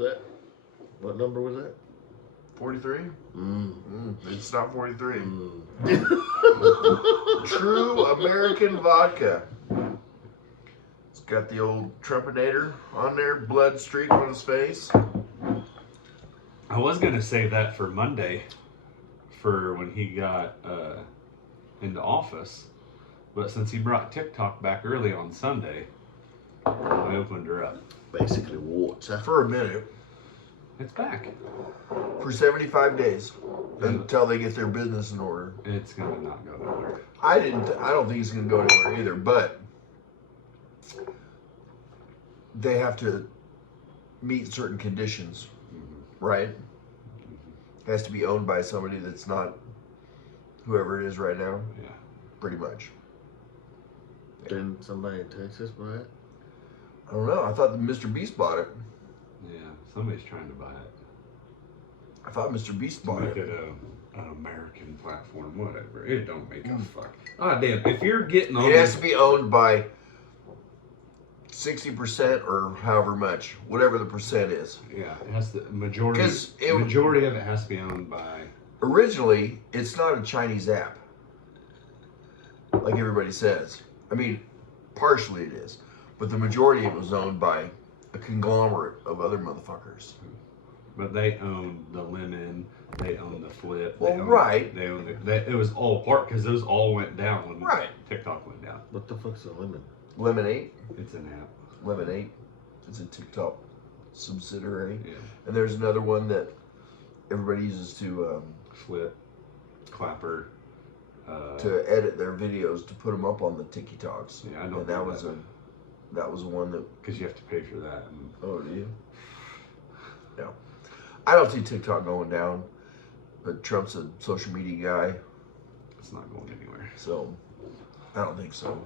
that? What number was that? 43? It's not 43. Mm. True American vodka. It's got the old Trumpinator on there, blood streak on his face. I was going to save that for Monday for when he got into office. But since he brought TikTok back early on Sunday, I opened her up. Basically warts, huh? For a minute. It's back. For 75 days. Until they get their business in order. It's going to not go nowhere. I don't think it's going to go anywhere either, but they have to meet certain conditions, right? It has to be owned by somebody that's not whoever it is right now. Yeah. Pretty much. Didn't somebody in Texas buy it? I don't know. I thought that Mr. Beast bought it. Yeah. Somebody's trying to buy it. I thought Mr. Beast To bought make it. it an American platform, whatever. It don't make a fuck. Ah, damn. If you're getting on It has to be owned by 60% or however much, whatever the percent is. Yeah, it has to, majority 'Cause majority of it has to be owned by... Originally, it's not a Chinese app, like everybody says. I mean, partially it is, but the majority of it was owned by a conglomerate of other motherfuckers. But they own the lemon, they own the flip. Well, they own, right. They own it was all part, because those all went down when Right. TikTok went down. What the fuck's a lemon? Lemonade, It's an app. Lemonade, it's a TikTok subsidiary, Yeah. and there's another one that everybody uses to Flip, Clapper. edit their videos to put them up on the TikToks. Yeah, I know And that was a one that. Because you have to pay for that. And Oh, do you? Yeah. I don't see TikTok going down, but Trump's a social media guy, it's not going anywhere. so I don't think so.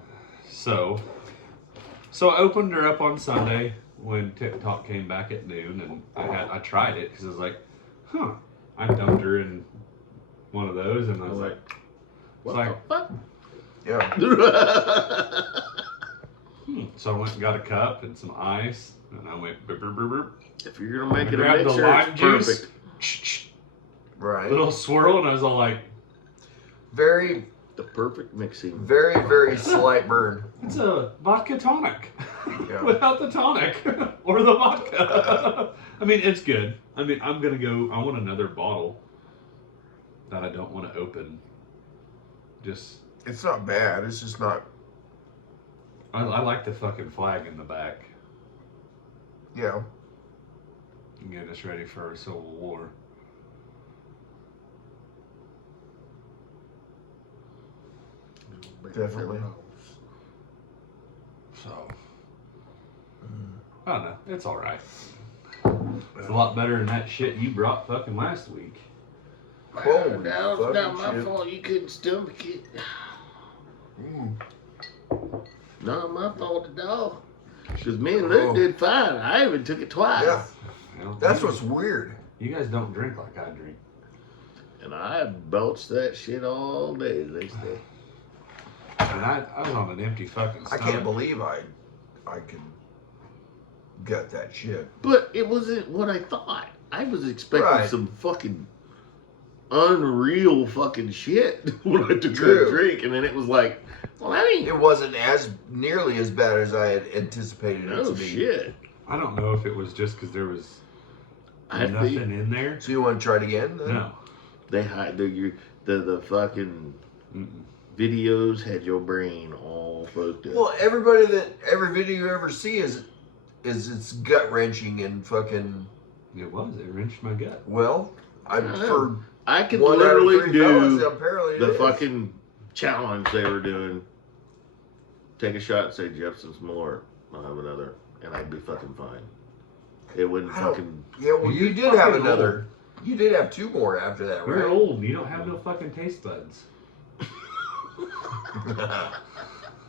So I opened her up on Sunday when TikTok came back at noon, and I tried it because I was like, I dumped her in one of those, and I was like, What like- the fuck? Yeah. So I went and got a cup and some ice, and I went burp, burp, burp, burp. If you're gonna make it a Grabbed the mixer, lime it's juice, perfect. Right. little swirl, and I was all like, Very, The perfect mixing. very, very slight burn. it's a vodka tonic Yeah. without the tonic or the vodka. I mean, it's good. I mean, I want another bottle that I don't want to open. Just, It's not bad. It's just not. I like the fucking flag in the back. Yeah. Get us ready for a civil war. Definitely. So, I don't know. It's all right. It's a lot better than that shit you brought fucking last week. Holy No, it's fucking not my shit. fault you couldn't stomach it. Mm. Not my fault at all. Because me and Luke did fine. I even took it twice. Yeah. Well, That's you, what's weird. You guys don't drink like I drink. And I belched that shit all day, they say. And I was on an empty fucking I stomach. can't believe I could gut that shit. But it wasn't what I thought. I was expecting Right. some fucking unreal fucking shit when I took True. that drink. And then it was like, well, that ain't It wasn't as nearly as bad as I had anticipated it to no be. shit. I don't know if it was just because there was I nothing think in there. So you want to try it again? Then? No. they hide the fucking Mm-mm. videos had your brain all fucked up. Well, every video you ever see is it's gut wrenching and fucking. It was. It wrenched my gut. Well, I don't know. for I could one out of literally three fellas, do apparently it the is. fucking challenge they were doing. Take a shot and say Jefferson's more. I'll have another, and I'd be fucking fine. It wouldn't I don't- fucking. Yeah, well, You're you did have fucking another. You did have two more after that, You're right? old. You don't have no fucking taste buds.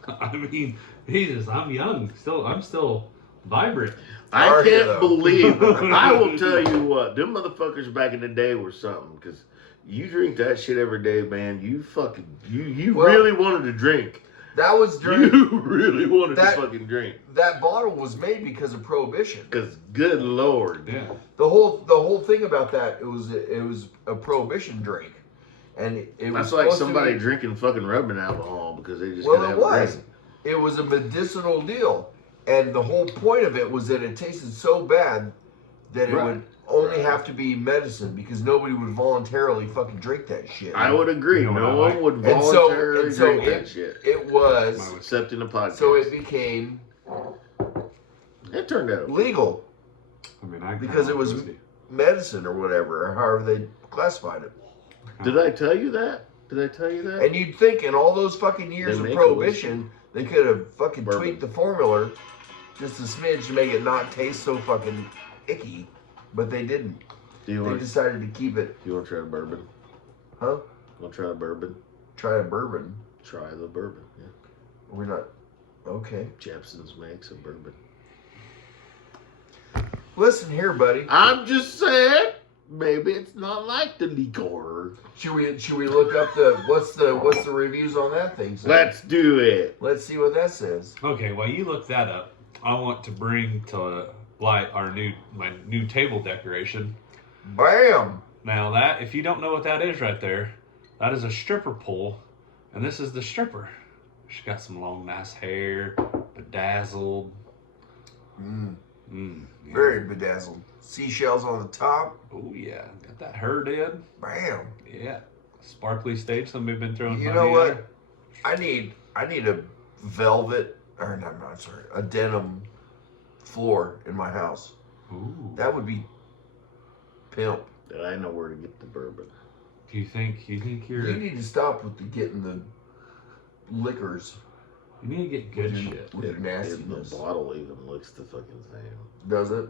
I mean, Jesus, I'm young. I'm still vibrant. I Are you, can't though? believe. I will tell you what, them motherfuckers back in the day were something. Because you drink that shit every day, man. You fucking you Well- really wanted to drink. That was during You really wanted That- to fucking drink. that bottle was made because of Prohibition. Because, good Lord. Yeah. The whole thing about that it was a Prohibition drink, and it was That's like supposed somebody to be, drinking fucking rubbing alcohol because they just well, couldn't it have a was. drink. It was a medicinal deal, and the whole point of it was that it tasted so bad that it Right. would only Right. have to be medicine because nobody would voluntarily fucking drink that shit. I would agree. You know No what I one would And so- voluntarily and so drink it- that shit. It was Mine was- Except in a podcast. so it became It turned out. legal I mean, I Because kinda it was- like whiskey. medicine or whatever, or however they classified it. Did I tell you that? Did I tell you that? And you'd think in all those fucking years They of make Prohibition, they could have fucking Bourbon. tweaked the formula just a smidge to make it not taste so fucking icky, but they didn't. Do you They want? decided to keep it, You want to try the bourbon? huh? Want to try the bourbon? Try a bourbon. Try the bourbon. Yeah. We're not okay. Jepson's makes a bourbon. Listen here, buddy. I'm just saying. Maybe it's not like the liquor. Should we look up what's the reviews on that thing? say? Let's do it. Let's see what that says. Okay, while you look that up, I want to bring to light my new table decoration. Bam! Now that, if you don't know what that is right there, that is a stripper pole, and this is the stripper. She's got some long, nice hair, bedazzled. Mm, Yeah. very bedazzled. Seashells on the top. Oh yeah, got that herd in. Bam! Yeah, sparkly stage. Somebody been throwing. You money know at what? her. I need a velvet, or no, I'm not sorry, a denim floor in my house. Ooh. That would be pimp. I know where to get the bourbon. Do you think you're? You need to stop with getting the liquors You need to get good with your, shit. with your And the nastiness. bottle even looks the fucking same. Does it?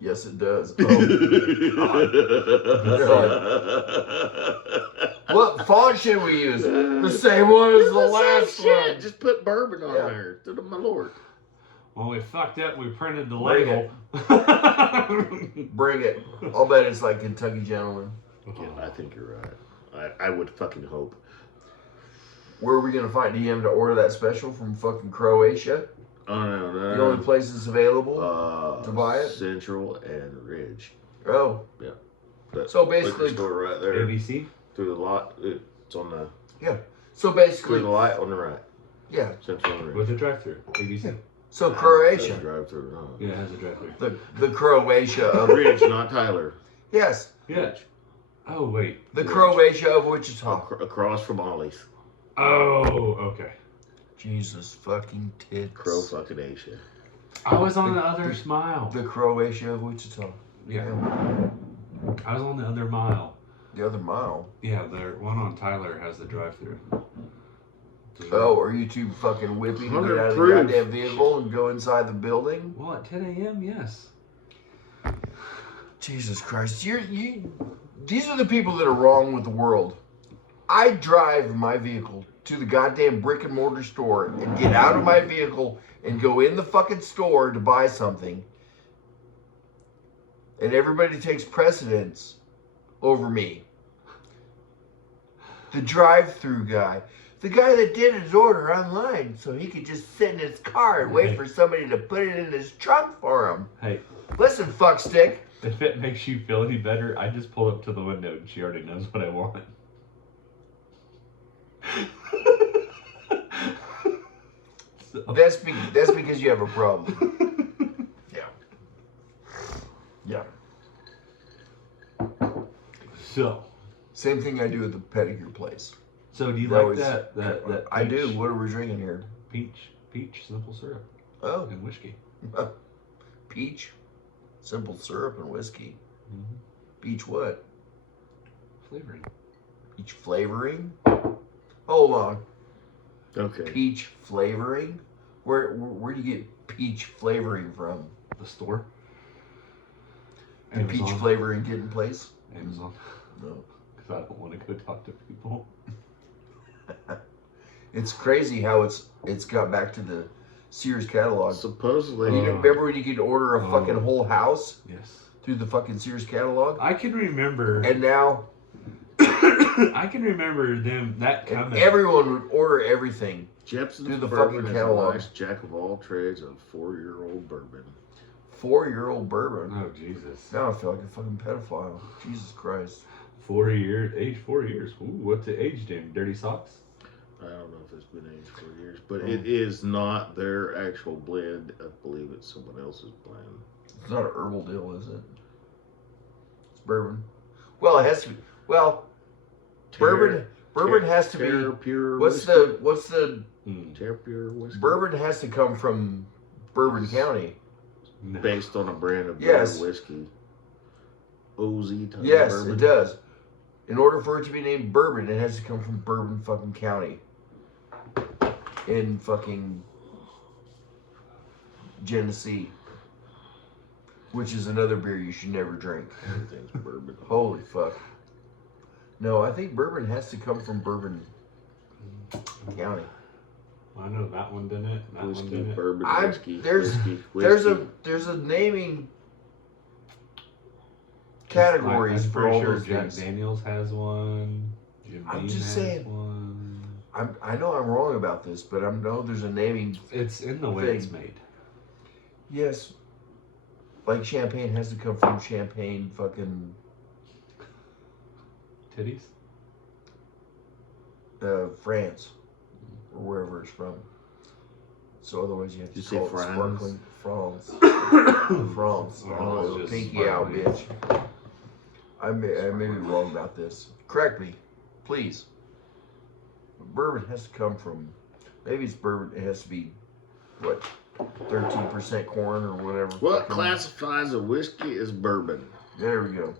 Yes, it does. Oh, what font should we use? The same one as the last one. Just put bourbon on Yeah. there. To the my lord. Well, we fucked up. We printed the Bring label. Bring it. I'll bet it's like Kentucky Gentleman. Yeah, I think you're right. I would fucking hope. Where are we gonna find? Do you have to order that special from fucking Croatia? Oh no, The only place it's available. to buy it? Central and Ridge. Oh, That So liquor basically- store right there ABC. through the lot. It's on the so through basically, the light on the right. yeah. Central and Ridge. With a drive-through. ABC. So Croatia, Drive through. No. Yeah, it has a drive-through. the Croatia of Ridge, not Tyler. yes, Yeah. Oh wait. the Ridge. Croatia of Wichita. Across from Ollie's. Oh, okay. Jesus fucking tits. Crow fucking Asia. I was on the other smile. The Croatia of Wichita. Yeah. I was on the other mile. The other mile. Yeah, the one on Tyler has the drive-through. Oh, are you too fucking whippy to get out of the 100 goddamn vehicle and go inside the building? Well, at 10 a.m., yes. Jesus Christ, these are the people that are wrong with the world. I drive my vehicle to the goddamn brick and mortar store and get out of my vehicle and go in the fucking store to buy something. And everybody takes precedence over me. The drive-through guy. The guy that did his order online so he could just sit in his car and wait for somebody to put it in his trunk for him. Hey, Listen, fuckstick. if it makes you feel any better, I just pull up to the window and she already knows what I want. So, That's because you have a problem. Yeah. so, Same thing I do at the pedicure place. do you That like was- that I do. peach- What are we drinking here? Peach simple syrup Oh, and whiskey. peach, simple syrup and whiskey. Mm-hmm. Peach what? Flavoring. Peach flavoring? Hold on. Okay. Peach flavoring? Where do you get peach flavoring from? The store. Did peach Amazon. flavoring get in place? Amazon. No. Because I don't want to go talk to people. It's crazy how it's got back to the Sears catalog. Supposedly, You know, remember when you could order a fucking whole house Yes. through the fucking Sears catalog? I can remember. And now I can remember that and coming. everyone would order everything Jepson's Do the bourbon fucking is a catalog. nice jack of all trades of 4-year-old bourbon. 4-year-old bourbon. Oh Jesus! Now I feel like a fucking pedophile. Jesus Christ. 4 years, age 4 years. Ooh, what's it aged in? Dirty socks. I don't know if it's been aged 4 years, but Oh. it is not their actual blend. I believe it's someone else's blend. It's not an herbal deal, is it? It's bourbon. Well, it has to be. Well, bourbon has to Terra be. Pure What's whiskey. the Terra Pure whiskey? bourbon has to come from Bourbon County. No. Based on a brand of Yes. beer whiskey. OZ type Yes, bourbon. it does. In order for it to be named bourbon, it has to come from Bourbon fucking County. In fucking Genesee. Which is another beer you should never drink. Everything's bourbon. Holy fuck. No, I think bourbon has to come from Bourbon County. I know that one didn't. That one Whiskey, didn't. bourbon, I- whiskey, there's- whiskey, There's whiskey. a naming categories I'm for pretty all sure those Jack things. Daniels has one. Jim I'm Beam just has saying. one. I know I'm wrong about this, but I know there's a naming. It's in the way Thing. it's made. Yes, like champagne has to come from Champagne, fucking Titties. France, or wherever it's from. So otherwise you have to You say call it France? sparkling France. France. Or Oh, it's just pinky out, sparkling. bitch. I may be wrong about this. Correct me, please. Bourbon has to come from. Maybe it's bourbon. It has to be what, 13% corn or whatever. What fucking- classifies a whiskey as bourbon? There we go.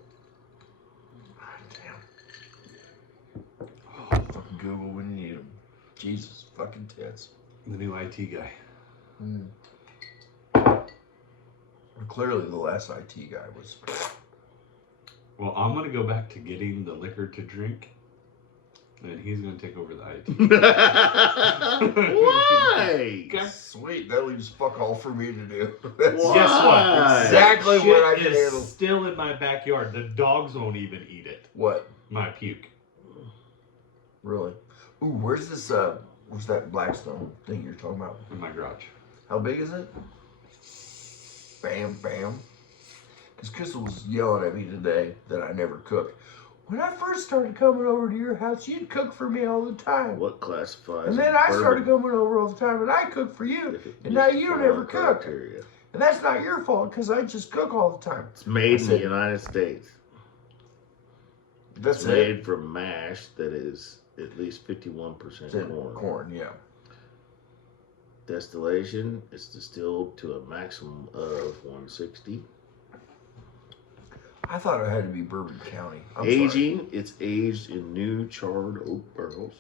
Damn. Fucking Google when you need them. Jesus fucking tits. The new IT guy. Clearly, the last IT guy was. Well, I'm gonna go back to getting the liquor to drink, and he's gonna take over the IT. Why? Okay. Sweet. That leaves fuck all for me to do. Why? Guess what? Exactly Shit what I can is handle. still in my backyard. The dogs won't even eat it. What? My puke. Really? Ooh, where's this? Where's that Blackstone thing you're talking about? In my garage. How big is it? Bam, bam. Because Crystal was yelling at me today that I never cook. When I first started coming over to your house, you'd cook for me all the time. What classifies And then as I started bourbon coming over all the time, and I cook for you. if it And now meets you the don't ever wrong cook. criteria? And that's not your fault, because I just cook all the time. It's made in That's the it. United States. That's It's it. made from mash that is at least 51% It's in corn. corn, yeah. Distillation is distilled to a maximum of 160. I thought it had to be Bourbon County. I'm sorry. Aging, it's aged in new charred oak barrels.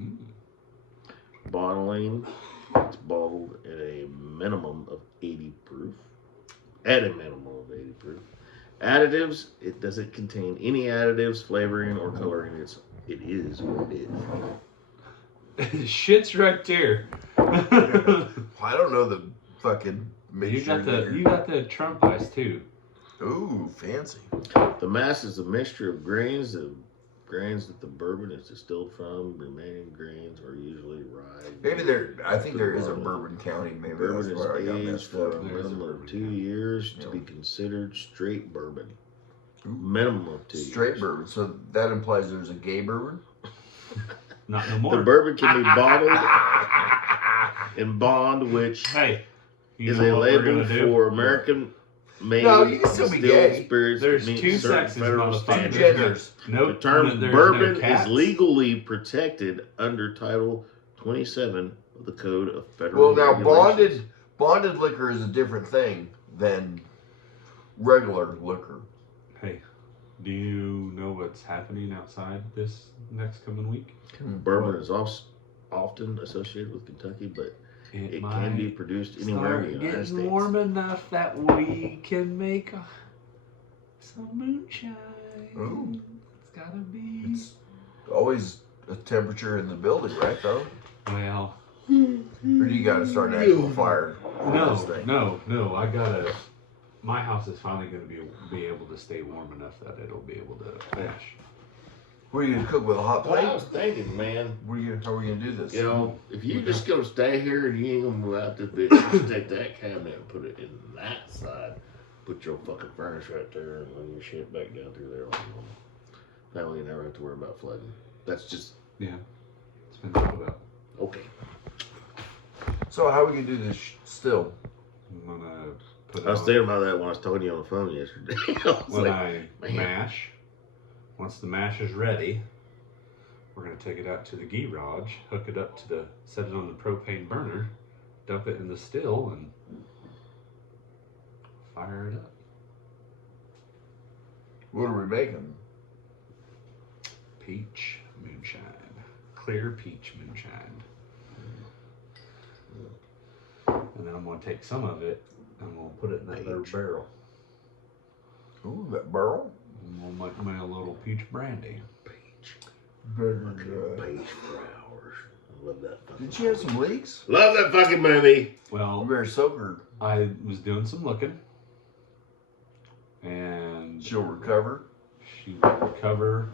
Mm. Bottling, it's bottled at a minimum of 80 proof. At a minimum of 80 proof. Additives, it doesn't contain any additives, flavoring, or coloring. It is what it is. Shit's right there. I don't know the fucking mixture. you got the Trump ice too. Ooh, fancy. The mass is a mixture of grains. The grains that the bourbon is distilled from. Remaining grains are usually rye. Maybe I think there is a Bourbon County. Maybe Bourbon that's where I is got aged messed for a up. There is a minimum of bourbon 2 county. years to Yeah. be considered straight bourbon. Ooh. Minimum of 2 Straight years. bourbon. So that implies there's a gay bourbon? Not no more. The bourbon can be bottled in bond, which Hey, you is know a what we're label gonna do? for American-made No, you can still be distilled gay. spirits that There's meet two certain sexes, federal motherfucker. standards. Genders. No, The term there's bourbon no cats. is legally protected under Title 27 of the Code of Federal Well, now Regulations. bonded liquor is a different thing than regular liquor. Hey, do you know what's happening outside this next coming week? Bourbon is often associated with Kentucky, but it can be produced anywhere in the United getting States. warm enough that we can make some moonshine. Ooh. It's gotta be. It's always a temperature in the building, right? Though, Well, or do you got to start an actual fire? with this thing? no. I gotta. My house is finally gonna be able to stay warm enough that it'll be able to mash. What are you gonna cook with a hot Well, I plate? was thinking, man, How are we gonna do this? you know, if you just gonna stay here and you ain't gonna move out this bitch, just take that cabinet and put it in that side. Put your fucking furnace right there and run your shit back down through there. That way you never have to worry about flooding. That's just Yeah. It's been thought about. okay. So how are we gonna do this still? I'm gonna put it I was on- thinking about that when I was talking to you on the phone yesterday. I was when like, I man. mash. Once the mash is ready, we're gonna take it out to the garage, hook it up to the, set it on the propane burner, dump it in the still, and fire it up. What are we making? Peach moonshine, clear peach moonshine. And then I'm gonna take some of it and I'm gonna put it in that little Peach. barrel. Ooh, that barrel. And we'll make me a little peach brandy. Peach. Better, Fucking peach flowers. I love that fucking Did she have some leaks? Love that fucking movie. You Well, better soak her. I was doing some looking, and She'll recover. she will recover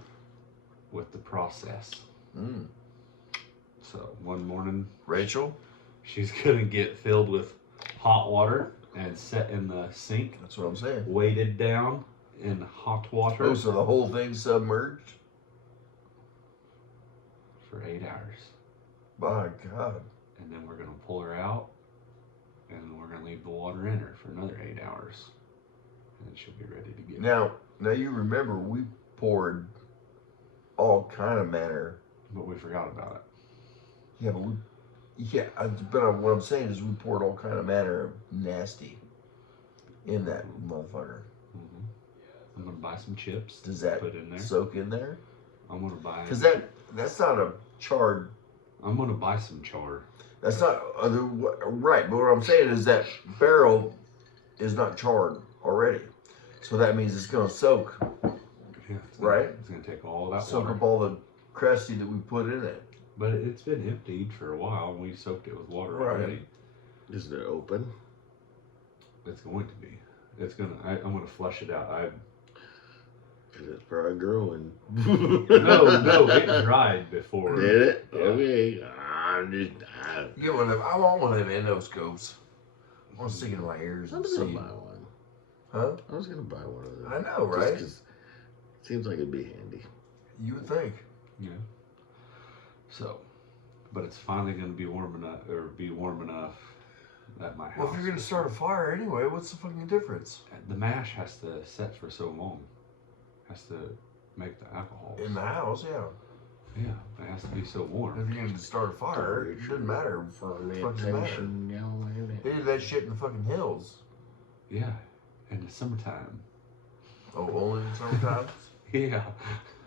with the process. Mm. So one morning, Rachel. she's gonna get filled with hot water and set in the sink, That's what I'm saying. weighted down in hot water Oh, so the whole thing submerged? for 8 hours. My God. And then we're gonna pull her out, and we're gonna leave the water in her for another 8 hours, and then she'll be ready to get. Now you remember we poured all kind of manner. But we forgot about it. Yeah, but what I'm saying is we poured all kind of manner of nasty in that motherfucker. hmm I'm gonna buy some chips. Does that Put in there. soak in there? I'm gonna buy. Because that's not a charred. I'm gonna buy some char. That's not right. But what I'm saying is that barrel is not charred already, so that means it's gonna soak Yeah, it's gonna, Right. It's gonna take all that soak water. up all the crusty that we put in it. But it's been emptied for a while, and we soaked it with water Right. already. Is it open? It's going to be. It's gonna. I'm gonna flush it out. Cause it's probably growing. No, it dried before. Did it? Yeah. Okay. Get one of them. I want one of them endoscopes. I want to stick it in my ears I and was gonna see. buy one. Huh? I was gonna buy one of them. I know, Just right? 'cause it seems like it'd be handy. You would think. Yeah. So, but it's finally gonna be warm enough at my house. Well, if you're gonna start a fire anyway, what's the fucking difference? The mash has to set for so long. Has to make the alcohol. In the house, yeah. Yeah, it has to be so warm. If you're gonna start a fire, it doesn't matter. Fermentation, They do that shit in the fucking hills. Yeah, in the summertime. Oh, only in sometimes. Yeah,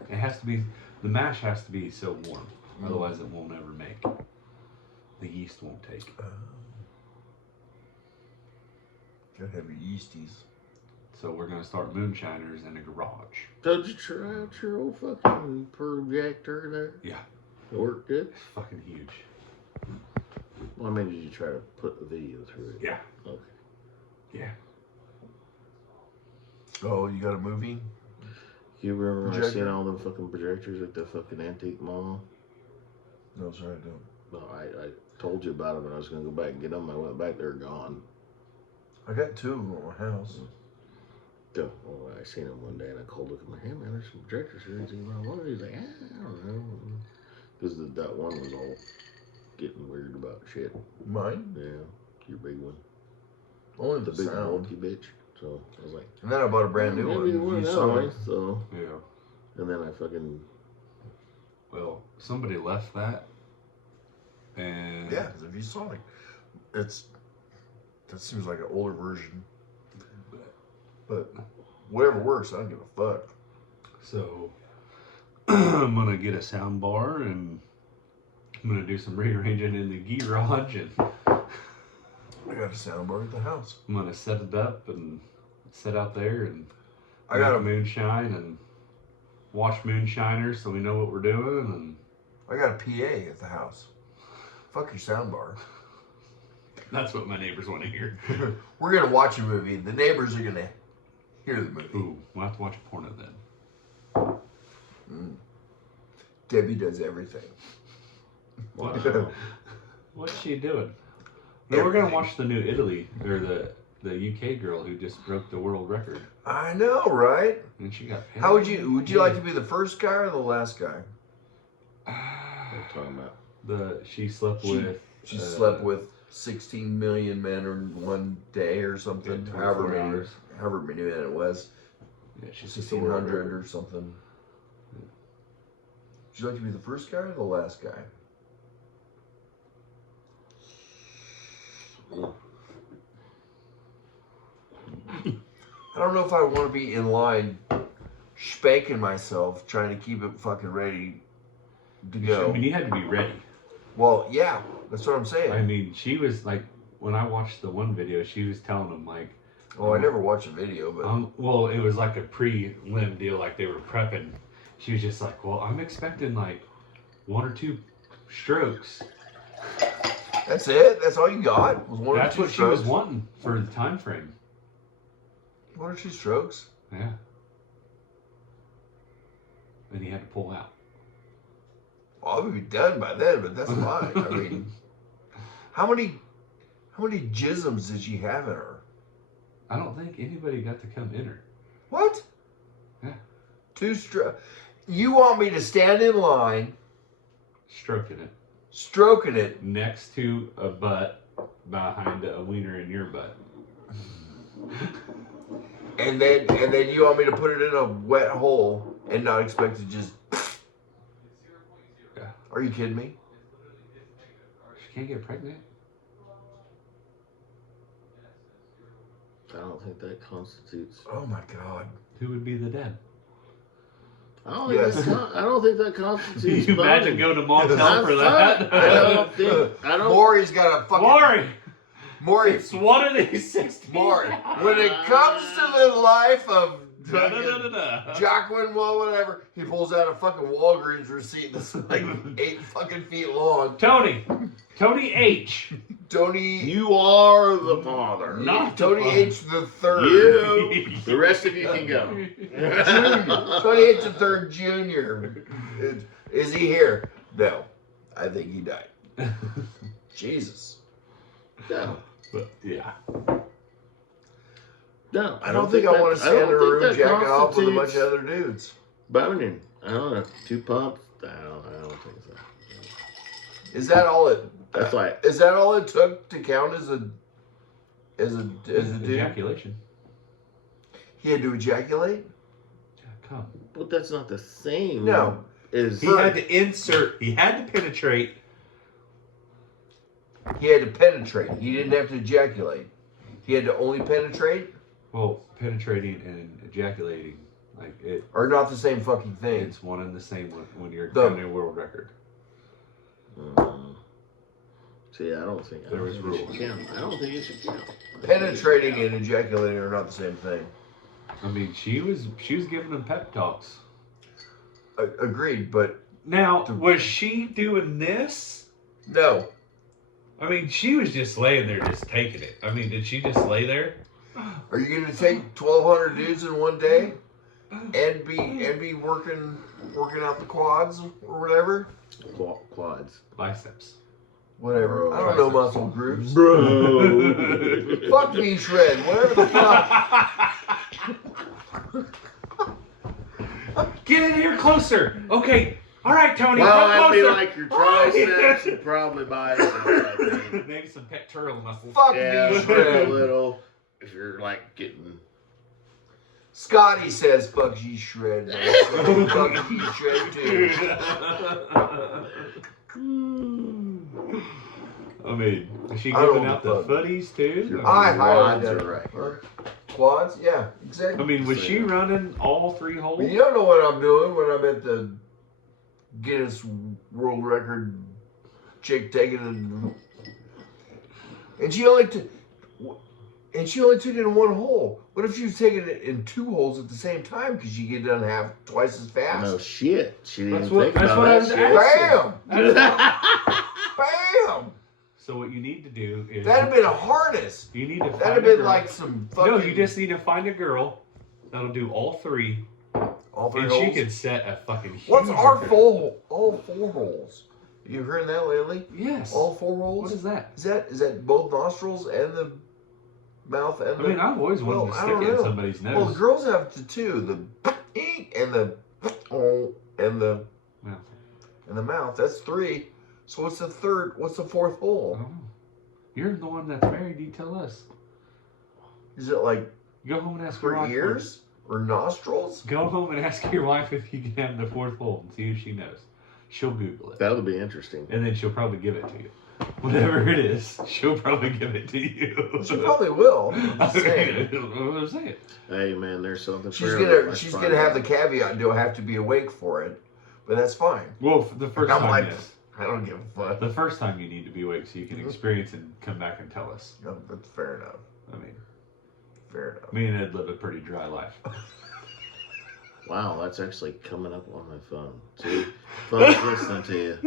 it has to be. The mash has to be so warm, otherwise it won't ever make. The yeast won't take. Gotta have your yeasties. So we're gonna start moonshiners in a garage. So did you try out your old fucking projector there? Yeah, It worked good? it's fucking huge. Well, I mean, did you try to put the video through it? Yeah. Okay. Yeah. Oh, you got a movie? You remember when I Projector? seen all them fucking projectors at the fucking antique mall? No, sorry, I don't. No, I told you about them and I was gonna go back and get them. I went back, they're gone. I got two of them at my house. So, well, I seen them one day and I called him, like, hey man, there's some projectors here. He's like, what? He's like, I don't know. Because that one was all getting weird about shit. Mine? Yeah, your big one. Only The the big sound. bulky bitch. So I was like, And then I bought a brand new maybe one. You that saw way. it. So, Yeah. and then I fucking, Well, somebody left that, and Yeah, if you saw it, that seems like an older version. But whatever works, I don't give a fuck. So I'm gonna get a sound bar and I'm gonna do some rearranging in the garage, and I got a soundbar at the house. I'm gonna set it up and sit out there and I got make a moonshine and watch moonshiners so we know what we're doing. And I got a PA at the house. Fuck your soundbar. that's what my neighbors want to hear. We're gonna watch a movie. The neighbors are gonna hear the movie. Ooh, we'll have to watch a porno then. Mm. Debbie does everything. Wow. What's she doing? No, we're gonna watch the new Italy or the UK girl who just broke the world record, I know, right? and she got. How would you like to be the first guy or the last guy? What are you talking about? She slept with. She slept with 16 million men in one day or something. Yeah, however 24 many, hours. however many men it was. Yeah, she's just a world 1600 record. or something. Would you like to be the first guy or the last guy? I don't know if I want to be in line spanking myself trying to keep it fucking ready to I go. mean, you had to be ready. Well, yeah, that's what I'm saying. I mean, she was like, when I watched the one video, she was telling them like, Oh, I never watched a video, but well, it was like a pre-limb deal, like they were prepping. She was just like, well, I'm expecting like 1 or 2 strokes. that's it. That's all you got. Was one That's or two what strokes. she was wanting for the time frame. 1 or 2 strokes. Yeah. And he had to pull out. Well, I would be done by then, but that's fine. I mean, how many jisms did she have in her? I don't think anybody got to come in her. What? Yeah. 2 strokes. You want me to stand in line, Stroking it. stroking it, Next to a butt behind a wiener in your butt. and then you want me to put it in a wet hole and not expect to just? Yeah. Are you kidding me? She can't get pregnant. I don't think that constitutes. Oh my God. Who would be the dad? I don't think, Yes. I don't think that Can constitutes. you imagine boning. going to Montel for that? I don't think. I don't. Maury's got a fucking. Maury! Maury. It's one of these 16. Maury. When it comes to the life of Da-da-da-da-da. Jacqueline, well, whatever, he pulls out a fucking Walgreens receipt that's like 8 fucking feet long. Tony H. Tony. You are the father. Not Tony the H. the third. You. The rest of you can go. Junior. Tony H. the third Junior. Is he here? No. I think he died. Jesus. No. But yeah. No. I don't think I want to stand in a room jacking off with a bunch of other. other dudes. Boning. I don't know. 2 pumps. I don't think so. Is that all it? That's like. Is that all it took to count as a dude? Ejaculation. He had to ejaculate? Yeah, come. But that's not the same. No. Is He had to insert. He had to penetrate. He had to penetrate. He didn't have to ejaculate. He had to only penetrate, Well, penetrating and ejaculating, like it. or not the same fucking thing. It's one and the same when you're The- counting a world record. See, I don't think. There was think it should rules. count. I don't think it should count. Penetrating and ejaculating are not the same thing. I mean, she was giving them pep talks. Agreed, but Now, was she doing this? no. I mean, she was just laying there, just taking it. I mean, did she just lay there? Are you going to take 1,200 dudes in one day and be working out the quads or whatever? Quads. Biceps. Whatever. Bro, I don't know biceps. muscle groups. Bro. Fuck me, shred. Whatever the fuck. Get in here closer. Okay. All right, Tony. Well, come that'd be closer. like your triceps and probably biceps. I think. Maybe some pectoral muscles. Fuck Yeah, me, maybe a shred. little. If you're like getting. Scotty says, fuck you, shred. Fuck you, shred, too. I mean, is she I don't giving out the know. footies too? I highly Quads doubt are it. right. Quads? Yeah, I exactly. mean, was she running all 3 But holes? you don't know what I'm doing when I'm at the Guinness World Record chick taking it. And she only took it in 1 hole. What if she was taking it in 2 holes at the same time? Because you get done twice as fast. No shit. She didn't That's what- think that's about what I that was shit. Bam! Bam! So what you need to do is That'd have been a harness. you need to That'd have find a been girl. like some fucking. No, you just need to find a girl that'll do all 3. Oh All 3 And holes. she could set a fucking huge What's our record. all 4 holes? You heard that lately? Yes. All 4 holes. What is that? Is that both nostrils and the mouth and the? I mean, I've always wanted to I stick don't it in know. somebody's nose. Well, the girls have the 2, the and the and the Yeah. and the mouth. That's 3. So what's the third? What's the 4th I hole? don't know. You're the one that's married. You tell us. Is it like Go home and ask your for wife. ears or nostrils? Go home and ask your wife if you can have the 4th hole and see if she knows. She'll Google it. That would be interesting. And then she'll probably give it to you. Whatever it is, she'll probably give it to you. She probably will. I'm I just saying. mean, I'm saying. Hey man, there's something. She's for gonna everyone. she's Let's gonna find have the out. caveat. Do I have to be awake for it? But that's fine. Well, the first I'm time, like, yes. I don't give a fuck. The first time you need to be awake so you can experience and come back and tell us. No, that's fair enough. I mean, Fair enough. me and Ed live a pretty dry life. Wow, that's actually coming up on my phone. See, folks listening to you.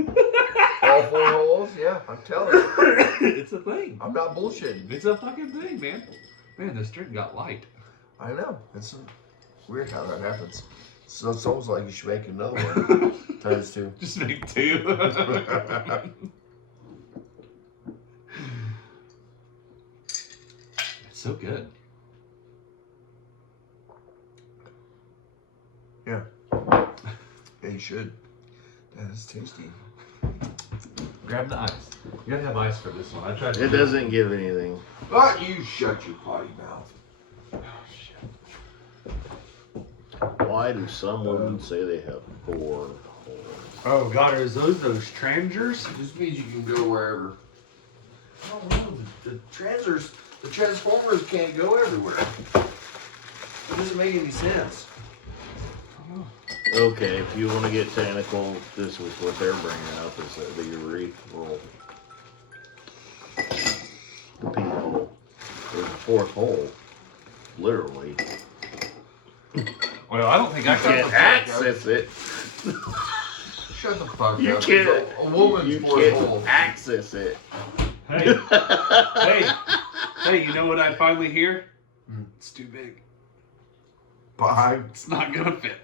All 4 holes? Yeah, I'm telling you. It's a thing. I'm not bullshitting. It's a fucking thing, man. Man, the string got light. I know. It's weird how that happens. So it's almost like you should make another one times 2. Just make 2. It's so good. Yeah, you should. That is tasty. Grab the ice. You gotta have ice for this one. I tried to. It doesn't give anything. But you shut your potty mouth. Oh, shit. Why do some women say they have 4 holes? Oh God, are those transers? It just means you can go wherever. I don't know. The Transformers can't go everywhere. It doesn't make any sense. Okay, if you want to get technical, this was what they're bringing up is the urethral, the pee hole. There's a 4th hole, literally. Well, I don't think I You can't access it. Shut the fuck You up. can't. It's a woman's You fourth can't hole. access it. Hey, hey, you know what I finally hear? It's too big. By It's not gonna fit.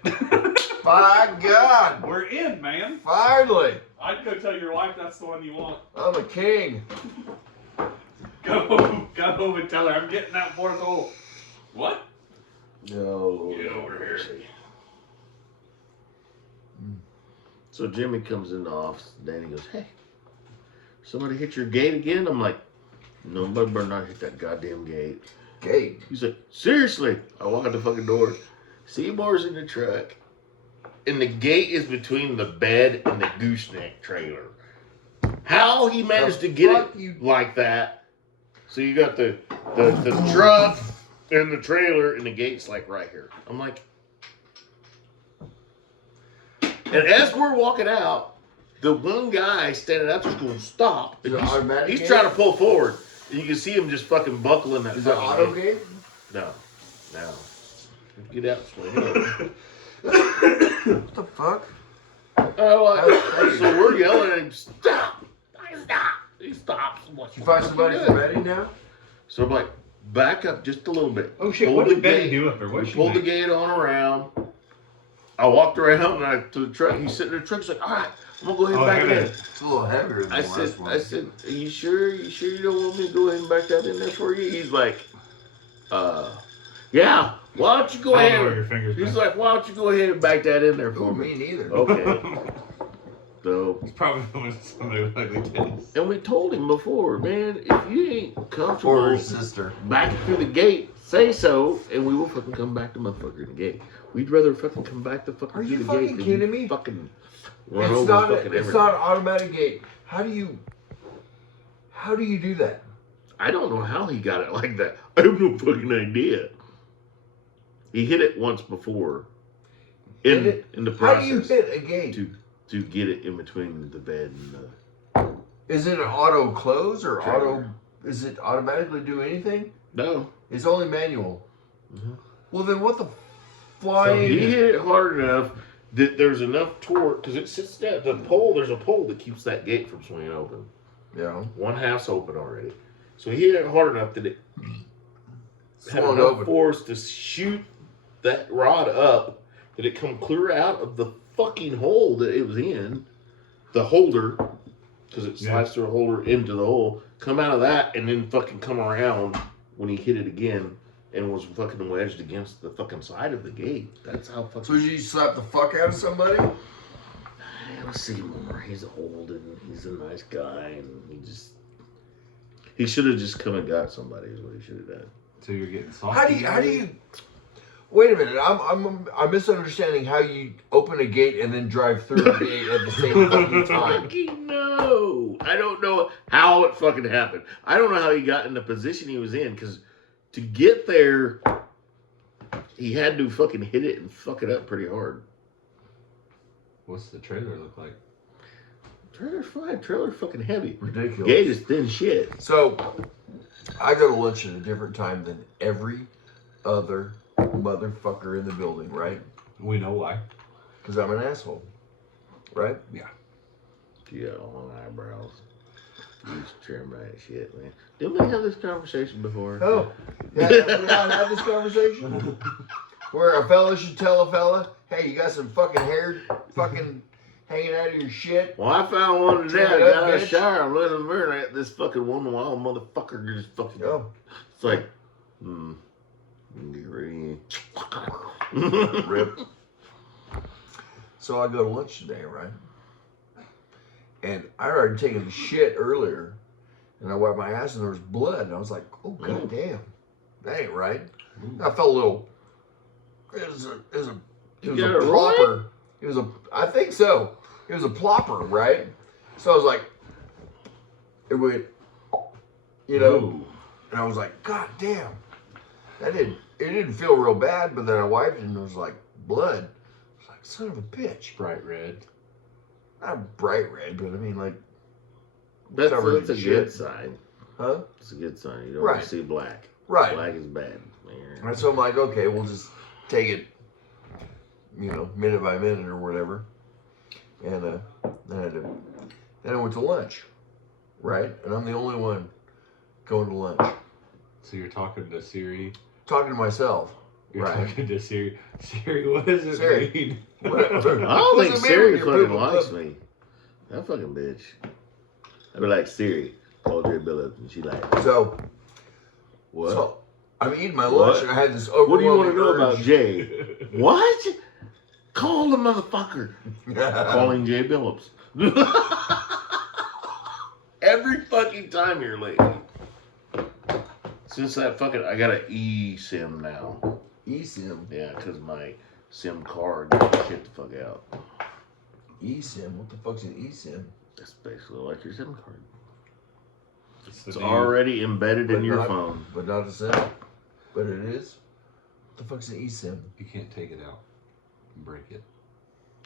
God. We're in, man. Finally. I'd go tell your wife that's the one you want. I'm a king. Go home and tell her I'm getting that 4th hole. What? No. Get over here. So Jimmy comes in the office. Danny goes, "Hey, somebody hit your gate again?" I'm like, "Nobody better not hit that goddamn gate." Gate. He's like, "Seriously?" I walk out the fucking door. Seymour's in the truck, and the gate is between the bed and the gooseneck trailer. How he managed to get fuck it you- like that? So you got the truck and the trailer, and the gate's like right here. I'm like, and as we're walking out, the one guy standing out there's going, "Stop!" Is And it automatic he's gate? trying to pull forward, and you can see him just fucking buckling that. Is it fucking auto gate. gate? No. Get out, swing. What the fuck? So we're yelling at him, "Stop! Stop!" He stops. I'm like, You find somebody "What for you doing?" Betty now? So I'm like, back up just a little bit. Oh shit! Pull What the did Betty gate. do up there? What We she pulled the make? gate on around. I walked around and I to the truck. He's sitting in the truck. He's like, "All right, I'm gonna go ahead and Oh, back hey, in." man. It's a little heavier than I the said, last one. "Are you sure? You sure you don't want me to go ahead and back that in there for you?" He's like, yeah. Why don't you go I don't know where ahead? your fingers He's been. like, "Why don't you go ahead and back that in there for Ooh, me?" me neither. Okay. So, It's probably almost somebody with ugly titties. and we told him before, man, if you ain't Or comfortable her sister. back through the gate, say so, and we will fucking come back the motherfucker in the gate. We'd rather fucking come back the fucking Are through you the fucking gate than kidding you me? fucking run It's over not. fucking It's everything. not automatic gate. How do you do that? I don't know how he got it like that. I have no fucking idea. He hit it once before in the How do you process hit a gate? to get it in between the bed and the. Is it an auto close or Trailer. auto? Is it automatically do anything? No. It's only manual. Mhm. Well, then what the So flying? he hit it hard enough that there's enough torque because it sits down. The pole, there's a pole that keeps that gate from swinging open. Yeah. One half's open already. So he hit it hard enough that it had Swung enough open. force to shoot that rod up Did it come clear out of the fucking hole that it was in? The holder, because it slides through a holder into the hole. Come out of that and then fucking come around when he hit it again and was fucking wedged against the fucking side of the gate. That's how fucking. So did you slap the fuck out of somebody? I want to see more. He's old and he's a nice guy, and he should have just come and got somebody. Is what he should have done. So you're getting soft. How do you? Wait a minute. I'm misunderstanding how you open a gate and then drive through the gate at the same fucking time. Fucking no. I don't know how it fucking happened. I don't know how he got in the position he was in, because to get there, he had to fucking hit it and fuck it up pretty hard. What's the trailer look like? Trailer's fine. Trailer's fucking heavy. Ridiculous. Gate is thin shit. So, I go to lunch at a different time than every other motherfucker in the building, right? We know why. Because I'm an asshole, right? Yeah. You got long eyebrows. You just trim that shit, man. Didn't we have this conversation before? Oh, yeah, we not had this conversation? Where a fella should tell a fella, hey, you got some fucking hair fucking hanging out of your shit? Well, I found one today. I Trim it got up, out of the bitch. shower. I'm looking in the mirror. And I got this fucking woman, wild motherfucker, just fucking. Oh, It's like, get ready. Mm. rip. So I go to lunch today, right? And I already taken a shit earlier, and I wiped my ass and there was blood, and I was like, oh god damn, that ain't right. I felt a little. It was a got it plopper. It was a. I think so. It was a plopper, right? So I was like, it went, you know, Ooh. and I was like, god damn, that didn't. It didn't feel real bad, but then I wiped it and it was like blood. I was like, son of a bitch. Bright red. Not bright red, but I mean like, That's covered a in good shit. sign. huh? It's a good sign. You don't Right. want to see black. Right. Black is bad. And so I'm like, okay, we'll just take it, you know, minute by minute or whatever. And then I went to lunch, right? And I'm the only one going to lunch. So you're talking to Siri. Talking to myself. You're Right. talking to Siri. Siri, what does it Siri. mean? Whatever. I don't What's think it mean Siri when you're fucking pooping likes blood? me. That fucking bitch. I'd be like, Siri, call Dre Billups, and she like, So, what? so I'm eating my What? lunch and I had this What do you want to overwhelming know about urge. Jay? What? Call the motherfucker. Calling Jay Billups. Every fucking here lately. Since that fucking, I got an eSIM now. eSIM. Yeah, because my SIM card got shit the fuck out. eSIM? What the fuck's an eSIM? That's basically like your SIM card. It's It's the new- already embedded in But your not- phone. But not a SIM. But it is? What the fuck's an eSIM? You can't take it out and break it.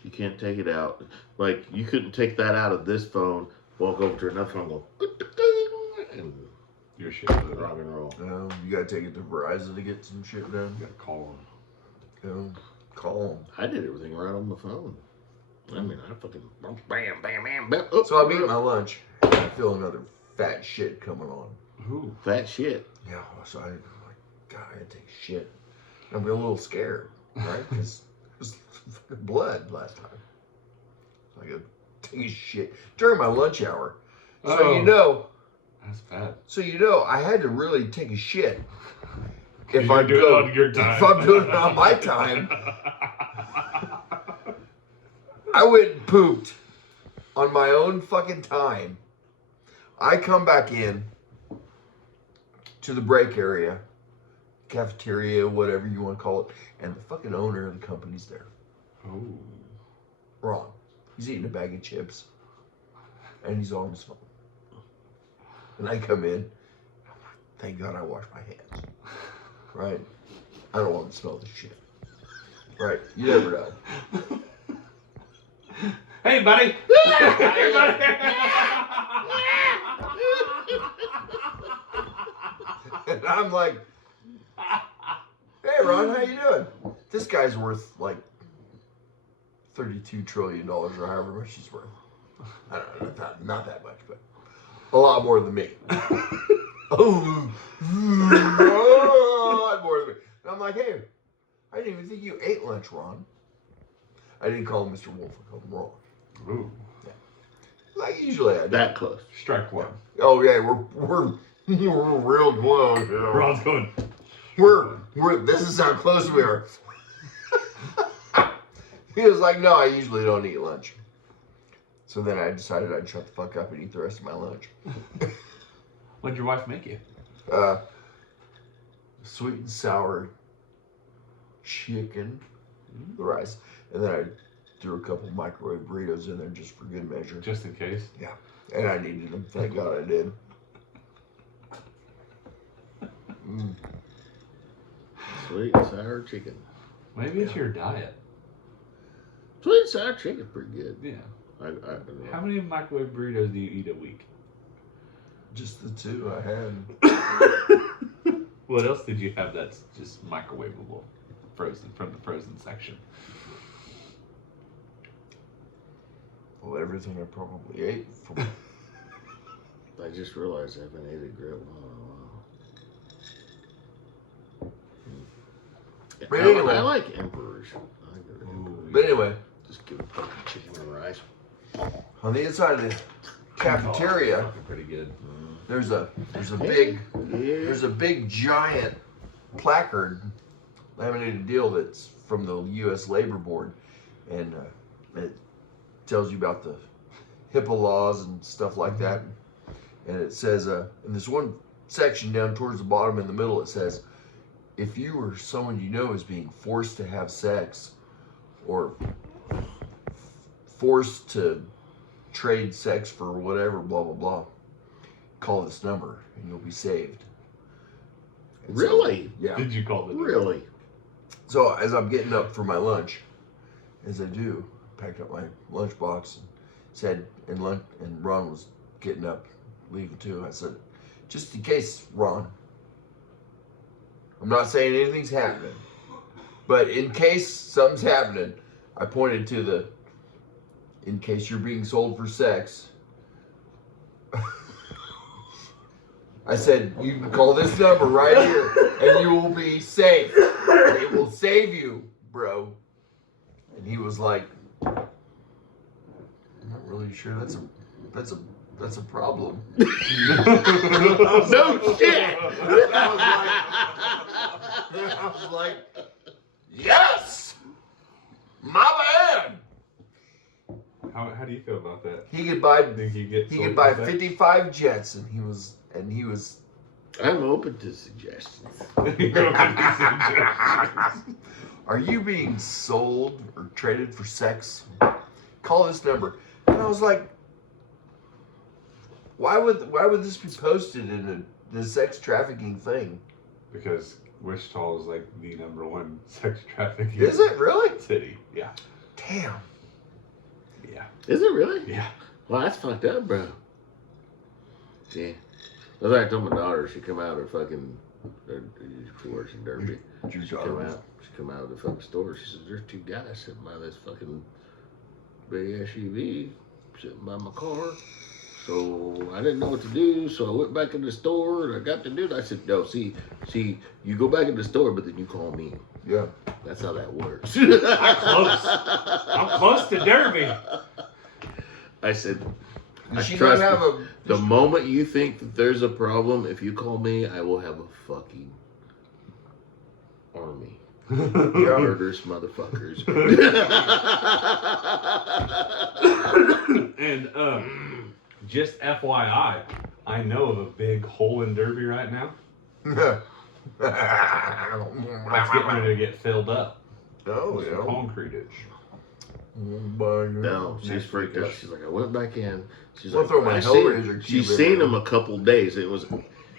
You can't take it out. Like, you couldn't take that out of this phone, walk over to another phone, and go, and Your shit with it. rock and roll. You gotta take it to Verizon to get some shit done. You gotta call Call them. I did everything right on the phone. I mean, I fucking bam, bam, bam, bam. Oh, So I'm eating my lunch, and I feel another fat shit coming on. them. Ooh. fat shit. Yeah, so I'm like, God, I gotta take a shit. I'm a little scared, right? Because it was fucking blood last time. So I gotta take a shit during my lunch hour. So Oh. you know, That's bad. I had to really take a shit. If You're I doing go, it on your time. if I'm doing it on my time, I went and pooped on my own fucking time. I come back in to the break area, cafeteria, whatever you want to call it, and the fucking owner of the company's there. Ooh. Wrong. He's eating a bag of chips, and he's on his phone. And I come in. I'm like, thank God I washed my hands. Right? I don't want to smell this shit. Right? You never know. Hey, buddy. Hey, buddy. And I'm like, hey, Ron, how you doing? This guy's worth like $32 trillion or however much he's worth. I don't know, not that much, but a lot more than me. Oh, a lot more than me. And I'm like, hey, I didn't even think you ate lunch, Ron. I didn't call him Mr. Wolf. I called him Ron. Ooh, Like usually I do. That close. strike one. Oh yeah, we're real close. You know. Ron's going. We're this is how close we are. He was like, no, I usually don't eat lunch. So then I decided I'd shut the fuck up and eat the rest of my lunch. What'd your wife make you? Sweet and sour chicken, the rice, and then I threw a couple microwave burritos in there just for good measure. Just in case. And I needed them. Thank God I did. Sweet and sour chicken. Maybe it's your diet. Sweet and sour chicken's pretty good. Yeah. How I many microwave burritos do you eat a week? Just the two I had. What else did you have that's just microwavable, frozen from the frozen section? Well, everything I probably ate. From... I just realized I haven't ate a grilled one in a while. But I anyway. like Emperors. I like the Emperors. But anyway, Just give a fucking chicken and rice. on the inside of the cafeteria, Fucking pretty good. there's a big Yeah. there's a big giant placard, laminated deal that's from the U.S. Labor Board, and it tells you about the HIPAA laws and stuff like that. And it says, in this one section down towards the bottom in the middle, it says, if you or someone you know is being forced to have sex or forced to trade sex for whatever, blah, blah, blah, call this number and you'll be saved. And so- Really? yeah. Did you call it? Really? So as I'm getting up for my lunch, as I do, packed up my lunchbox and said, and Ron was getting up, leaving too. I said, just in case, Ron, I'm not saying anything's happening, but in case something's happening, I pointed to the, in case you're being sold for sex. I said, you can call this number right here and you will be safe. It will save you, bro. And he was like, I'm not really sure that's a problem. No shit! I was like, yes! My man! How do you feel about that? He could buy Think you get he sold could buy for that? 55 jets and he was I'm open to suggestions. are you being sold or traded for sex? Call this number. And I was like, why would this be posted in the sex trafficking thing? Because Wichita is like the #1 sex trafficking Is it really? city. Yeah. Damn. Yeah. Is it really? Yeah. Well, that's fucked up, bro. Yeah. That's like I told my daughter, she come out of fucking, she works in Derby. She come out of the fucking store. She says, there's two guys sitting by this fucking big SUV sitting by my car. So I didn't know what to do. So I went back in the store and I got the dude. I said, no, see, you go back in the store, but then you call me. Yeah. That's how that works. I'm close to Derby. I said, Does she not trust have me. a The moment you think that there's a problem, if you call me, I will have a fucking army. Murderous motherfuckers. And just FYI, I know of a big hole in Derby right now. That's getting ready to get filled up. Oh, with some yeah. concrete-ish. No, she's Next freaked out. week-ish. She's like, I went back in. She's I'll like, throw my Hellraiser she's cube in seen there. him a couple days.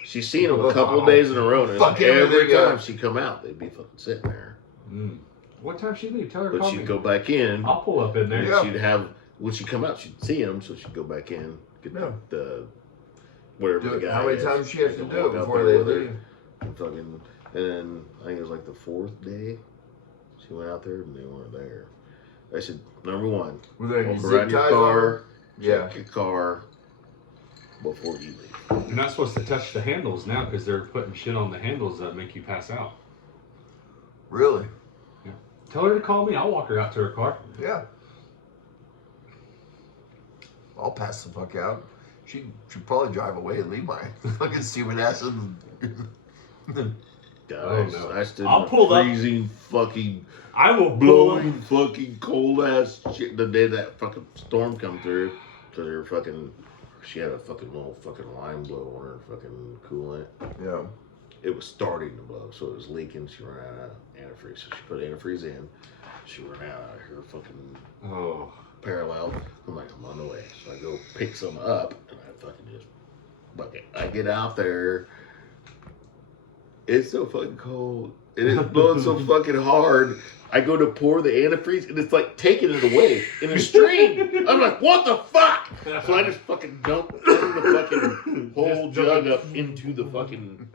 She's seen him a couple days in a row. And Fuck every everything time up. she come out, they'd be fucking sitting there. Mm. What time she leave? Tell her to But call she'd me. go back in. I'll pull up in there. And Yeah. she'd have, when she come out, she'd see him, so she'd go back in, get Yeah. the whatever Do the it. guy How many is, times she has to and do it walk out before there they with her. leave? And fucking, and then I think it was like the 4th day, she went out there and they weren't there. I said, number one, Were there any walk zip around your ties on her? car, Yeah. check your car before you leave. You're not supposed to touch the handles now because they're putting shit on the handles that make you pass out. Really? Tell her to call me. I'll walk her out to her car. Yeah. I'll pass the fuck out. She'd probably drive away and leave my fucking stupid ass in Guys, Oh, no. I stood I'll in pull the up. freezing, fucking, I will blow blowing, fucking cold ass shit the day that fucking storm come through. So they were fucking, she had a fucking little fucking line blow on her fucking coolant. Yeah. It was starting to blow, so it was leaking. She ran out of antifreeze, so she put antifreeze in. She ran out of her fucking Oh. parallel. I'm like, I'm on the way. So I go pick some up, and I fucking just bucket. I get out there. It's so fucking cold. It is blowing so fucking hard. I go to pour the antifreeze, and it's like taking it away in a stream. I'm like, what the fuck? So I just fucking dump the fucking whole jug up into the fucking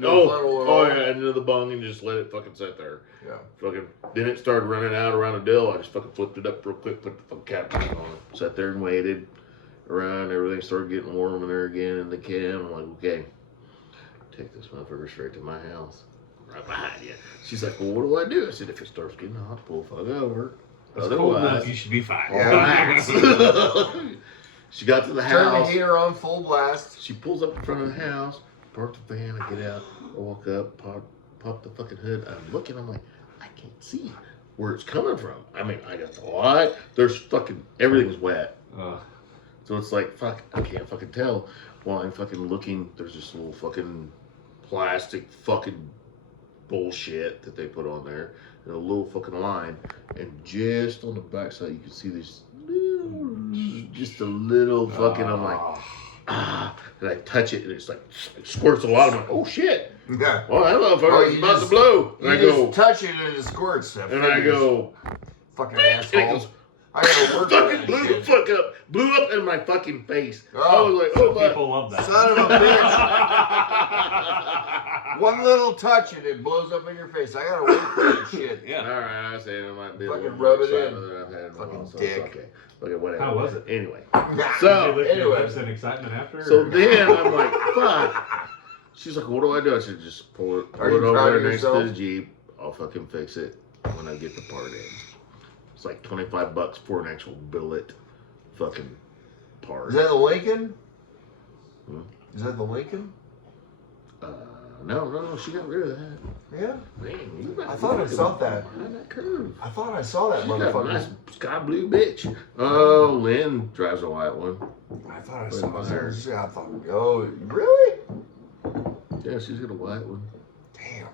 yeah, into the bung and just let it fucking sit there. Yeah. Fucking. Then it started running out around the dill. I just fucking flipped it up real quick, put the fucking cap back on it, sat there and waited around. Everything started getting warm in there again in the can. I'm like, okay, take this motherfucker straight to my house, right behind you. She's like, well, what do I do? I said, if it starts getting hot, pull fuck over. It's cold enough. You should be fine. Relax. She got to the Turn the house. heater on full blast. She pulls up in front of the house, park the van, I get out, I walk up, pop the fucking hood. I'm looking, I'm like, I can't see where it's coming from. I mean, I got the light. There's fucking, everything's wet. So it's like, fuck, I can't fucking tell. While I'm fucking looking, there's this little fucking plastic fucking bullshit that they put on there. And a little fucking line. And just on the backside, you can see this little, just a little fucking, I'm like, and I touch it, and it's like, it squirts a lot. I'm like, oh shit. Yeah. Well, that motherfucker Well, is you about to just- blow. And You I go, just touch it and it squirts. and I go, Fucking and it asshole. goes, I gotta work on fucking that blew the shit. fuck up. Blew up in my fucking face. I Oh, was like, Some oh my. people love that. Son of a bitch. One little touch and it blows up in your face. I gotta wait for that shit. Yeah. Alright, I say it might be a Fucking little rub more it in. excitement than I've had in a Fucking while, so dick. it's okay. Okay, whatever. How was it? Anyway. Did you So, lift your anyway. lips in excitement after? so or- then I'm like, fuck. She's like, what do I do? I said, just pull it Are you over proud there of next to yourself? the Jeep. I'll fucking fix it when I get the part in. It's like $25 for an actual billet fucking part. Is that the Lincoln? Hmm? Is that the Lincoln? No, she got rid of that. Yeah. Man, you got I thought I saw that. behind that curve. I thought I saw that She got a motherfucker. nice sky blue bitch. Oh, Lynn drives a white one. I thought I saw hers. Yeah, I thought, oh, really? Yeah, she's got a white one. Damn.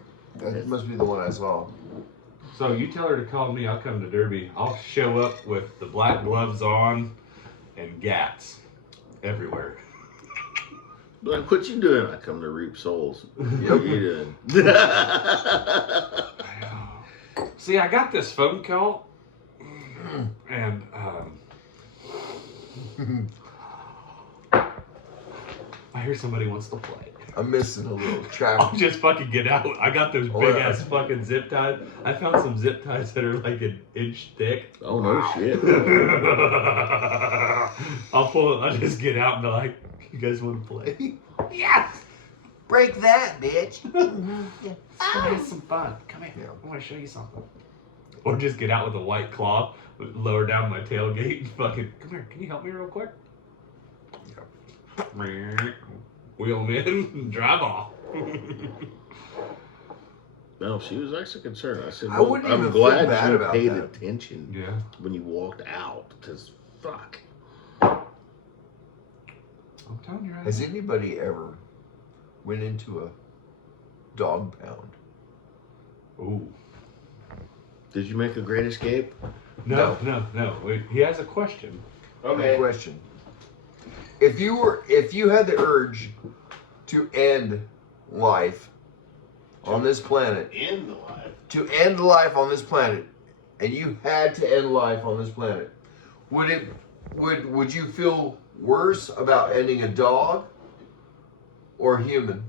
That must be the one I saw. So you tell her to call me. I'll come to Derby. I'll show up with the black gloves on and gats everywhere. Like, what you doing? I come to reap souls. Yep. What you doing? See, I got this phone call, and I hear somebody wants to play. I'm missing a little I'll traffic. just fucking get out. I got those Oh, big yeah. ass fucking zip ties. I found some zip ties that are like an inch thick. Oh, no shit. I'll just get out and be like, you guys want to play? Yes! Break that, bitch. Let's have some fun. Come here. Yeah. I want to show you something. Or just get out with a white cloth, lower down my tailgate, and fucking, come here, can you help me real quick? Wheel 'em in, and drive off. No, she was actually concerned. I said, I well, wouldn't I'm even feel glad bad you about paid that. attention Yeah. when you walked out. Because, fuck. I'm telling you right Has now. anybody ever went into a dog pound? Ooh. Did you make a great escape? No. Wait, he has a question. Good question. If you had the urge to end life on this planet, In the life. to end life on this planet, and you had to end life on this planet, would you feel worse about ending a dog or a human?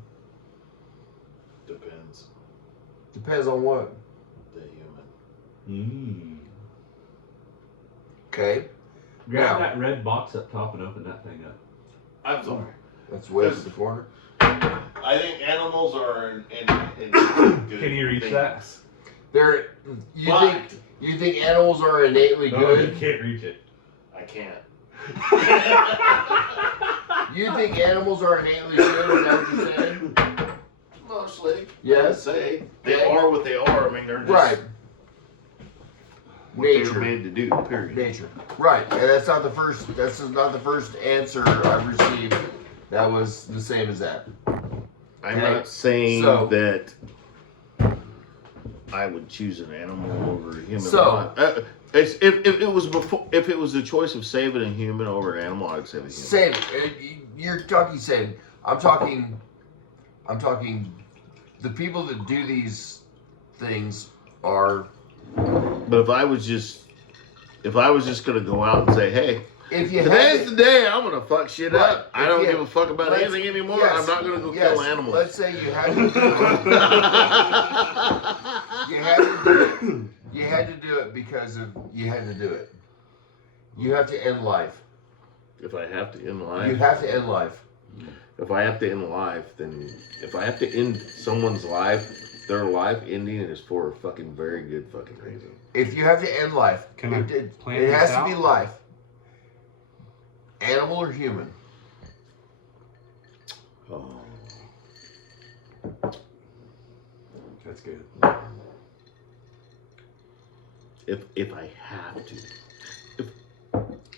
Depends. Depends on what. The human. Okay, Grab Now- that red box up top and open that thing up. I'm sorry. that's way up in the corner. I think animals are in Can you reach that? But you think animals are innately Oh, you good? can't reach it. I can't. You think animals are innately good? Is that what you're saying? Mostly. Yes. I'd say they Okay. are what they are. I mean, they're just Right. what they Nature. were made to do. Period. Nature. Right. And that's not the first answer I've received that was the same as that. I'm Okay. not saying So- that I would choose an animal over a human. So- life. If it was before, if it was the choice of saving a human over an animal, I'd save a human. Same. You're talking same. I'm talking the people that do these things are, But if I was just gonna go out and say, hey, if you today's had the day I'm gonna fuck shit Right. up. I If don't you- give a fuck about let's- anything anymore. yes, I'm not gonna go yes, kill animals. Let's say you had to do it. You had to do it. You had to do it because of you had to do it. You have to end life. If I have to end You life, have to end life. if I have to end life, then if I have to end someone's life, their life ending is for a fucking very good fucking reason. If you have to end life, Can I it plan has this to be out? life. Animal or human? Oh. That's good. If I have to.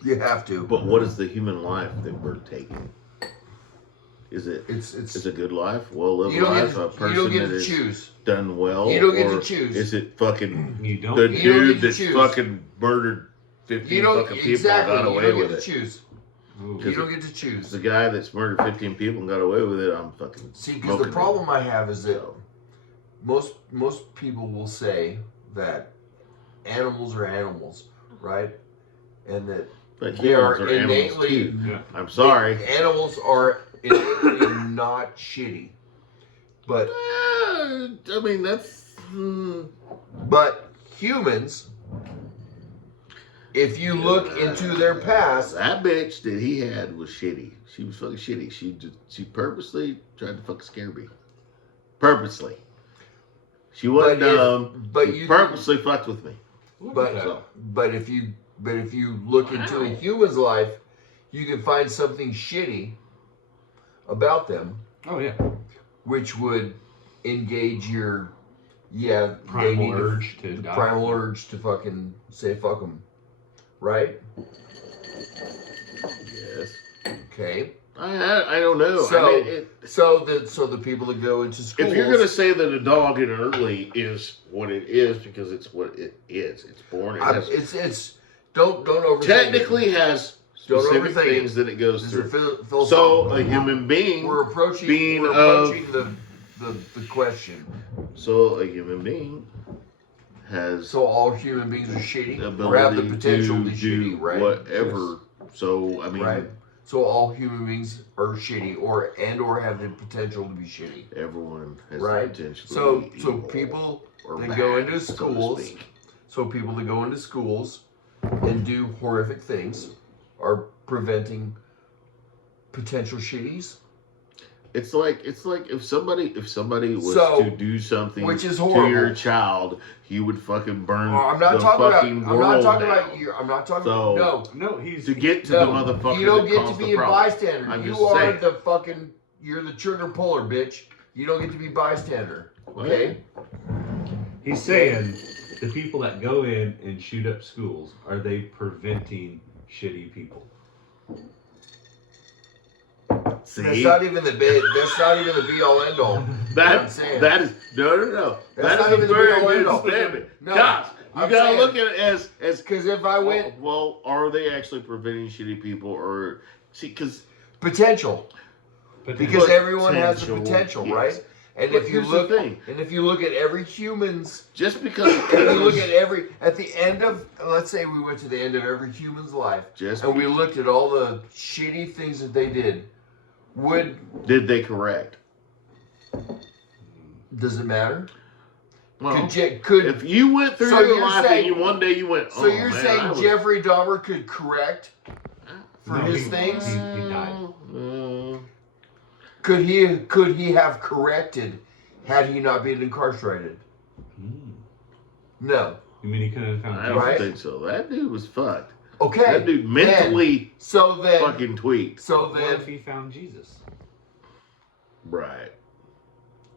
You have to. But what is the human life that we're taking? Is it It's a good life? Well lived you don't life? get to, A you person don't get that to is choose. done well? You don't get to or choose. Is it fucking You don't. the You don't dude get to that's choose. fucking murdered 15 You don't fucking people exactly. and got You away don't with get it? to choose. Ooh. You don't get to It's choose. the guy that's murdered 15 people and got away with it. I'm fucking See, because smoking the it. problem I have is that So, most people will say that animals are animals, right? And that but they humans are are animals innately too. Yeah. I'm sorry. Animals are innately not shitty, but I mean, that's. but humans, if you look into their past, That bitch that he had was shitty. She was fucking shitty. She purposely tried to fucking scare me. Purposely. She wasn't But if- dumb. but She you- purposely fucked with me. Look But- at that. but if you look into a Wow. human's life, you can find something shitty about them, Oh yeah. which would engage your they Primal need to- urge to the die. primal urge to fucking say fuck them, right? Yes. Okay. I don't know. So- I mean, So the people that go into schools, if you're gonna say that a dog in early is what it is because it's what it is, it's born. It has, it's don't overthink. technically has Don't specific overthink it. things that it goes This is a through. philosophical. So a human being. we're approaching being the question. So a human being has So all human beings are shitty, the or have the ability potential to to be do shitty, right? whatever. So I mean, Right. So all human beings are shitty, or have the potential to be shitty, everyone has right? the potential. to So be so evil people or that bad, go into so to schools, speak. so people that go into schools and do horrific things are preventing potential shitties, It's like if somebody was So, to do something which is to horrible. your child, he would fucking burn I'm not the talking about. fucking I'm world not talking down. about you. I'm not talking. So- no, No, he's To get to no. the motherfucker You don't that get caused to be the a problem. bystander. I'm You just are saying. the fucking. You're the trigger puller, bitch. You don't get to be bystander. Okay. He's saying the people that go in and shoot up schools, are they preventing shitty people? See, That's not even the That's not even the be all end all. I'm that saying. that is no. That's That not is a even the very be-all, good end-all. statement. No, Gosh, you I'm gotta saying- look at it as Because if I went well, are they actually preventing shitty people or see? Because potential, But because everyone has the Potential, potential, yes. right? And But if you here's the look, thing. and if you look at every human's, just because if you look at the end of, let's say we went to the end of every human's life, just and we looked at all the shitty things that they did, did they correct? does it matter? Well, Could if you went through So your you're life saying- and you one day you went, so oh, you're man, saying I was- Jeffrey Dahmer could correct for No, his he- things? he died. Mm, Could he have corrected had he not been incarcerated? Mm. No. You mean he couldn't have found I Jesus? don't Right. think so. That dude was fucked. Okay. That dude mentally So then. fucking tweaked. So What if then, he found Jesus? Right.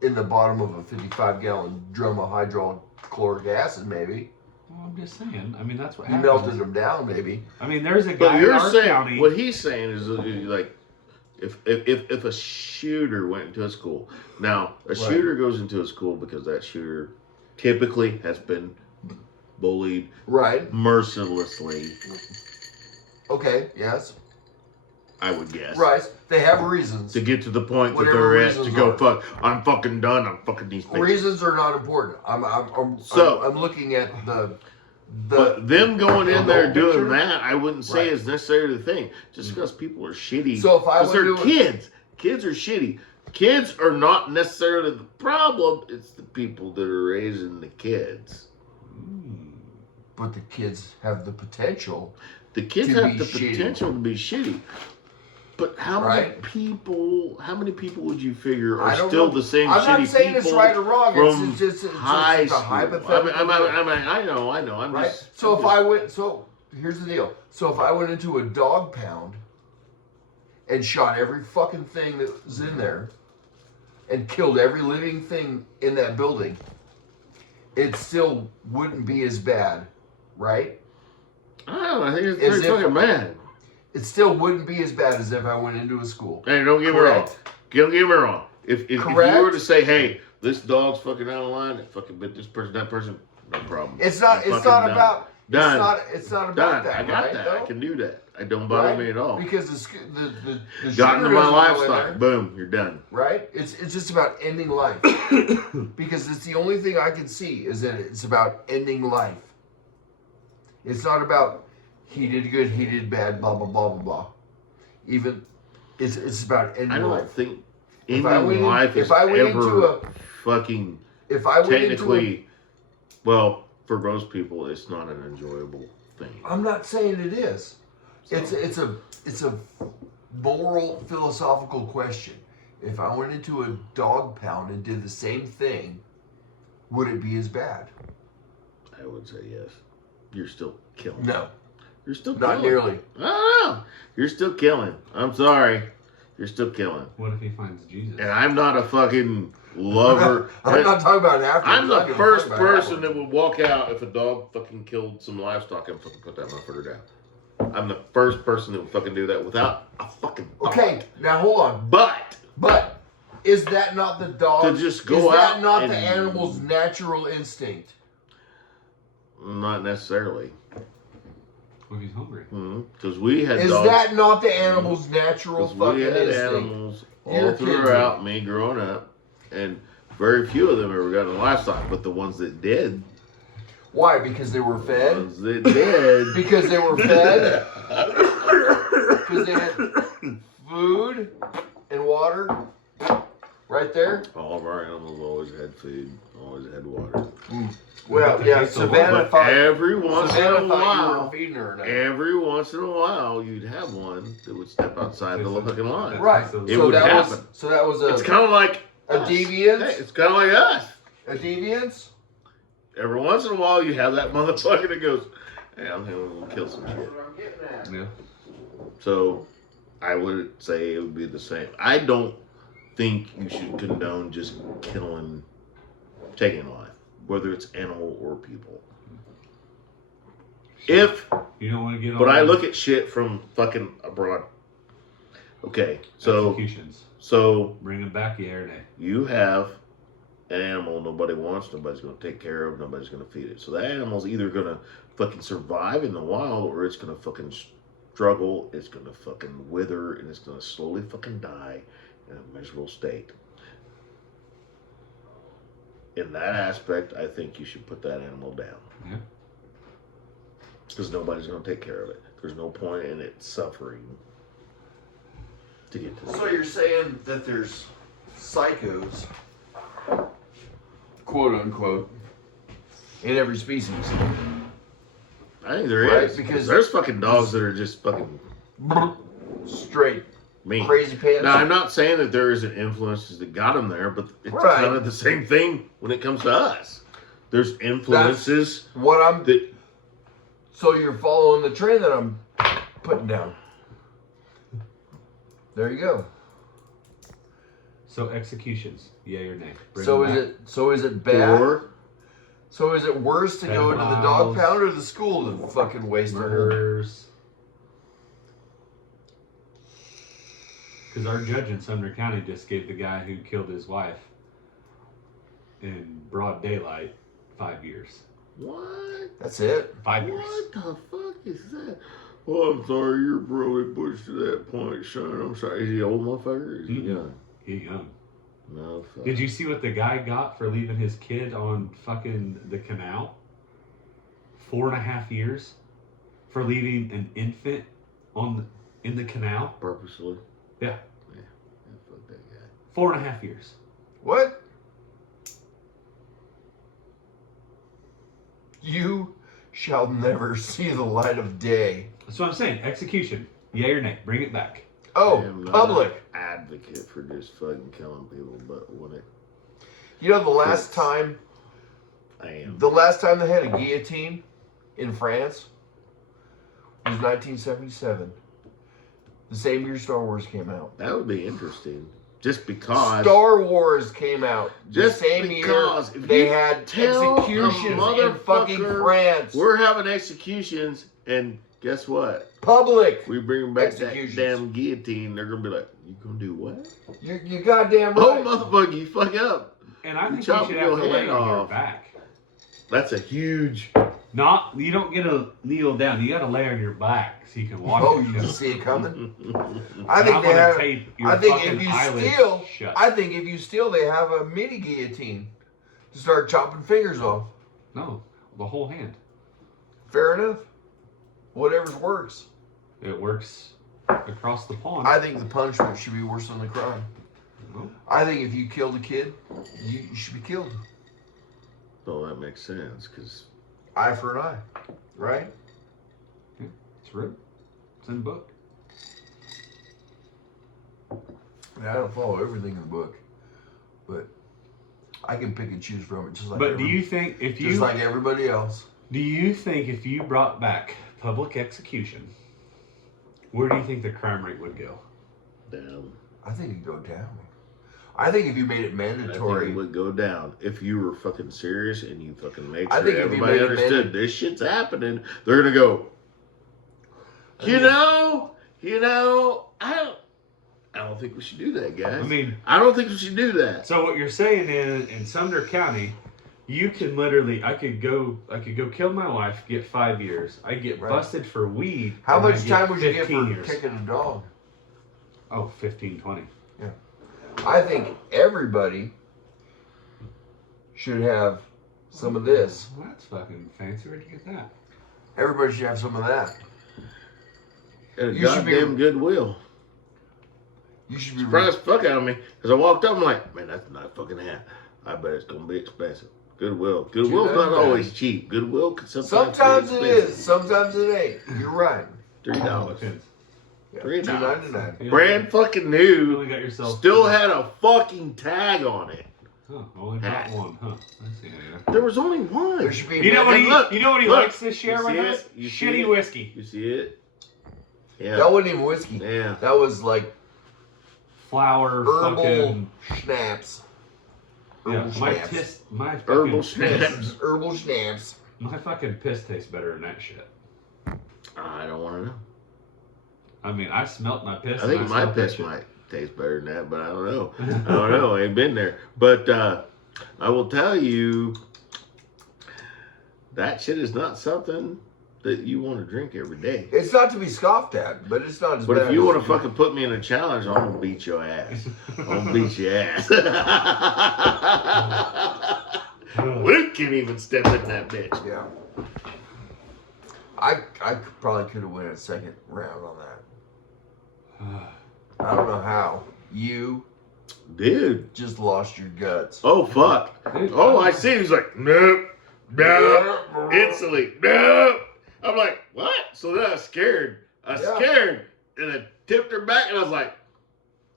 in the bottom of a 55-gallon drum of hydrochloric acid, maybe. Well, I'm just saying. I mean, that's what He happens. melted him down, maybe. I mean, there's a But guy in you're our saying county. what he's saying is like if a shooter went into a school. Now a Right. shooter goes into a school because that shooter typically has been bullied Right. mercilessly. Okay. Yes. I would guess. Right. They have reasons. To get to the point that Whatever they're at to reasons go are. fuck. I'm fucking done. I'm fucking these bitches. Reasons are not important. So- I'm looking at the But them going in the there whole doing picture? that, I wouldn't say Right. is necessarily the thing. Just because people are shitty. So if I because would they're do it- kids. Kids are shitty. Kids are not necessarily the problem. It's the people that are raising the kids. Mm. but the kids have the potential. The kids To have be the shitty. potential to be shitty. But how Right. many people would you figure I are don't still know. the same I'm shitty not saying people it's right or wrong. from It's just high it's a school? hypothetical. I know. I'm right? just So I'm if just- I went, so here's the deal. So if I went into a dog pound and shot every fucking thing that was in there and killed every living thing in that building, it still wouldn't be as bad, right? I don't know. I think it's As pretty if- fucking bad. It still wouldn't be as bad as if I went into a school. Hey, don't get me wrong. Correct? Don't get me wrong. If you Correct? were to say, hey, this dog's fucking out of line, it fucking bit this person, that person, no problem. It's not. I'm It's fucking not done. about. Done. It's not about Done. that. I got right, that. though? I can do that. It don't bother Right? me at all. Because the Got shooter into my doesn't go in lifestyle. there, Boom, you're done. right? It's just about ending life. Because it's the only thing I can see is that it's about ending life. It's not about he did good, he did bad, blah blah blah blah blah. Even it's about ending I don't life. think If I went ending in- life is if I went into ever fucking If I went into technically, well, for most people, it's not an enjoyable thing. I'm not saying it is. So- It's a moral philosophical question. If I went into a dog pound and did the same thing, would it be as bad? I would say yes. You're still killing. No, You're still not killing. nearly. I don't know. You're still killing. I'm sorry. You're still killing. What if he finds Jesus? And I'm not a fucking lover. I'm not talking about after. I'm the first person that would walk out if a dog fucking killed some livestock and fucking put that motherfucker down. I'm the first person that would fucking do that without a fucking thought. Okay, now hold on. But Is that not the dog? To just go Is that out not and- the animal's natural instinct? not necessarily. What if he's hungry? Because we had Is dogs. that not the animal's natural 'cause fucking we had instinct? animals all You're kidding throughout me growing up, and very few of them ever got in livestock. But the ones that did, Why? Because they were the fed. ones that did, Because they were fed. Because they had food and water. Right there. all of our animals always had food, always had water. Well, yeah. Savannah But thought. every once in Savannah a thought you while, were feeding her. Enough. every once in a while, you'd have one that would step outside the fucking line. Right. So It would that was. happen. So that was It's kind of like a us. deviance? Hey, it's kind of like us. a deviance. Every once in a while, you have that motherfucker that goes, "Hey, I'm gonna kill some shit." Yeah. So, I would say it would be the same. I don't think you should condone just killing, taking life, whether it's animal or people. If, You don't want to get but all I these look at shit from fucking abroad. Okay, so executions. Bring him back, yeah or nay? you have an animal nobody wants, nobody's going to take care of, nobody's going to feed it. So that animal's either going to fucking survive in the wild or it's going to fucking struggle, it's going to fucking wither, and it's going to slowly fucking die in a miserable state. In that aspect, I think you should put that animal down. Yeah. Because nobody's going to take care of it. There's no point in it suffering to get to So you're saying that there's psychos, quote unquote, in every species. I think there is. Right, because- there's fucking dogs that are just fucking Straight mean. crazy pants. Now, I'm not saying that there isn't influences that got them there, but it's Right. kind of the same thing when it comes to us. There's influences What I'm. that So you're following the trend that I'm putting down. There you go. So executions, yay or nay? Bring So them is back. it? So is it bad? or So is it worse to go to the dog Pedophiles. pound or the school to fucking waste their whole? Murderers? Because our judge in Sumner County just gave the guy who killed his wife in broad daylight 5 years. what? That's it. 5 years. What the fuck is that? Well, I'm sorry, you're really pushed to that point, son. I'm sorry. Is he old motherfucker? Or is he Mm-mm. young? He young. No fuck. Did you see what the guy got for leaving his kid on fucking the canal? 4.5 years for leaving an infant in the canal. Purposely? Yeah, Yeah, fuck that guy. 4.5 years. What? You shall never see the light of day. That's what I'm saying. Execution, yay or nay? Bring it back. I Oh, am not public. an advocate for just fucking killing people, but when it, You know the last time I am. they had a guillotine in France was 1977. The same year Star Wars came out. That would be interesting. Just because. Star Wars came out Just the same because year if they you had tell a executions in fucking motherfucker France. We're having executions, and guess what? Public. We bring back that Executions. damn guillotine. They're gonna be like, "You gonna do what? You goddamn Oh, right. motherfucker, you fuck up." And I think you Chop should your have to lay head on your off. back. That's a huge. You don't get to kneel down. You got to lay on your back so you can walk. Oh, it you shut. can see it coming. And I think I'm they gonna have. tape your I think fucking if you eyelids steal, shut. I think if you steal, they have a mini guillotine to start chopping fingers off. No, the whole hand. Fair enough. Whatever works. It works across the pond. I think the punishment should be worse than the crime. Well, I think if you killed a kid, you should be killed. Well, that makes sense because Eye for an eye, right? it's written. It's in the book. I mean, I don't follow everything in the book, but I can pick and choose from it just like. But do you think if just you like everybody else? do you think if you brought back public execution, where do you think the crime rate would go? down. I think it'd go down. I think if you made it I think mandatory, it would go down if you were fucking serious and you fucking make I sure think if you everybody made it understood this shit's happening. They're gonna go. You know, I don't think we should do that, guys. I mean, I don't think we should do that. so what you're saying is in Sumner County, you can literally I could go kill my wife, get 5 years. I get Right. busted for weed. how and I much time would you get 15 for years. kicking a dog? Oh, 15, 20. I think everybody should have some of this. Well, that's fucking fancy. Where'd you get that? Everybody should have some of that. And a You should be- goddamn goodwill. You should be. Surprised the fuck out of me because I walked up. I'm like, man, that's not a fucking hat. I bet it's gonna be expensive. Goodwill. Goodwill's not $2.99. always cheap. Goodwill can Sometimes be it expensive. is. Sometimes it ain't. You're right. $3. Depends. Yeah, $3. $2.99. You Brand fucking You new. only got yourself. Still had a fucking tag on it. Huh, only got one, huh? I see. There was only one. There should be. You know what he? look, You know what he look. likes to share You with see us? it? You see Shitty it? whiskey. You see it? Yeah. That wasn't even whiskey. Yeah. That was like Flour, herbal fucking. schnapps. Yeah, Herbal my schnapps. piss, my fucking Herbal piss, schnapps. Herbal schnapps. my fucking piss tastes better than that shit. I don't want to know. I mean, I smelt my piss. I and think my smelt that piss shit. might taste better than that, but I don't know. I don't know. I ain't been there. But I will tell you, that shit is not something that you want to drink every day. It's not to be scoffed at, but it's not as But bad. if you as want to fucking put me in a challenge, I'm gonna beat your ass. I'm gonna beat your ass. Luke can even step in that bitch. Yeah. I probably could have won a second round on that. I don't know how. You Dude. just lost your guts. Oh fuck. Dude, Oh, I see. He's like, nope, nope, instantly, nope. I'm like, what? So then I was scared. Yeah. Scared, and I tipped her back, and I was like,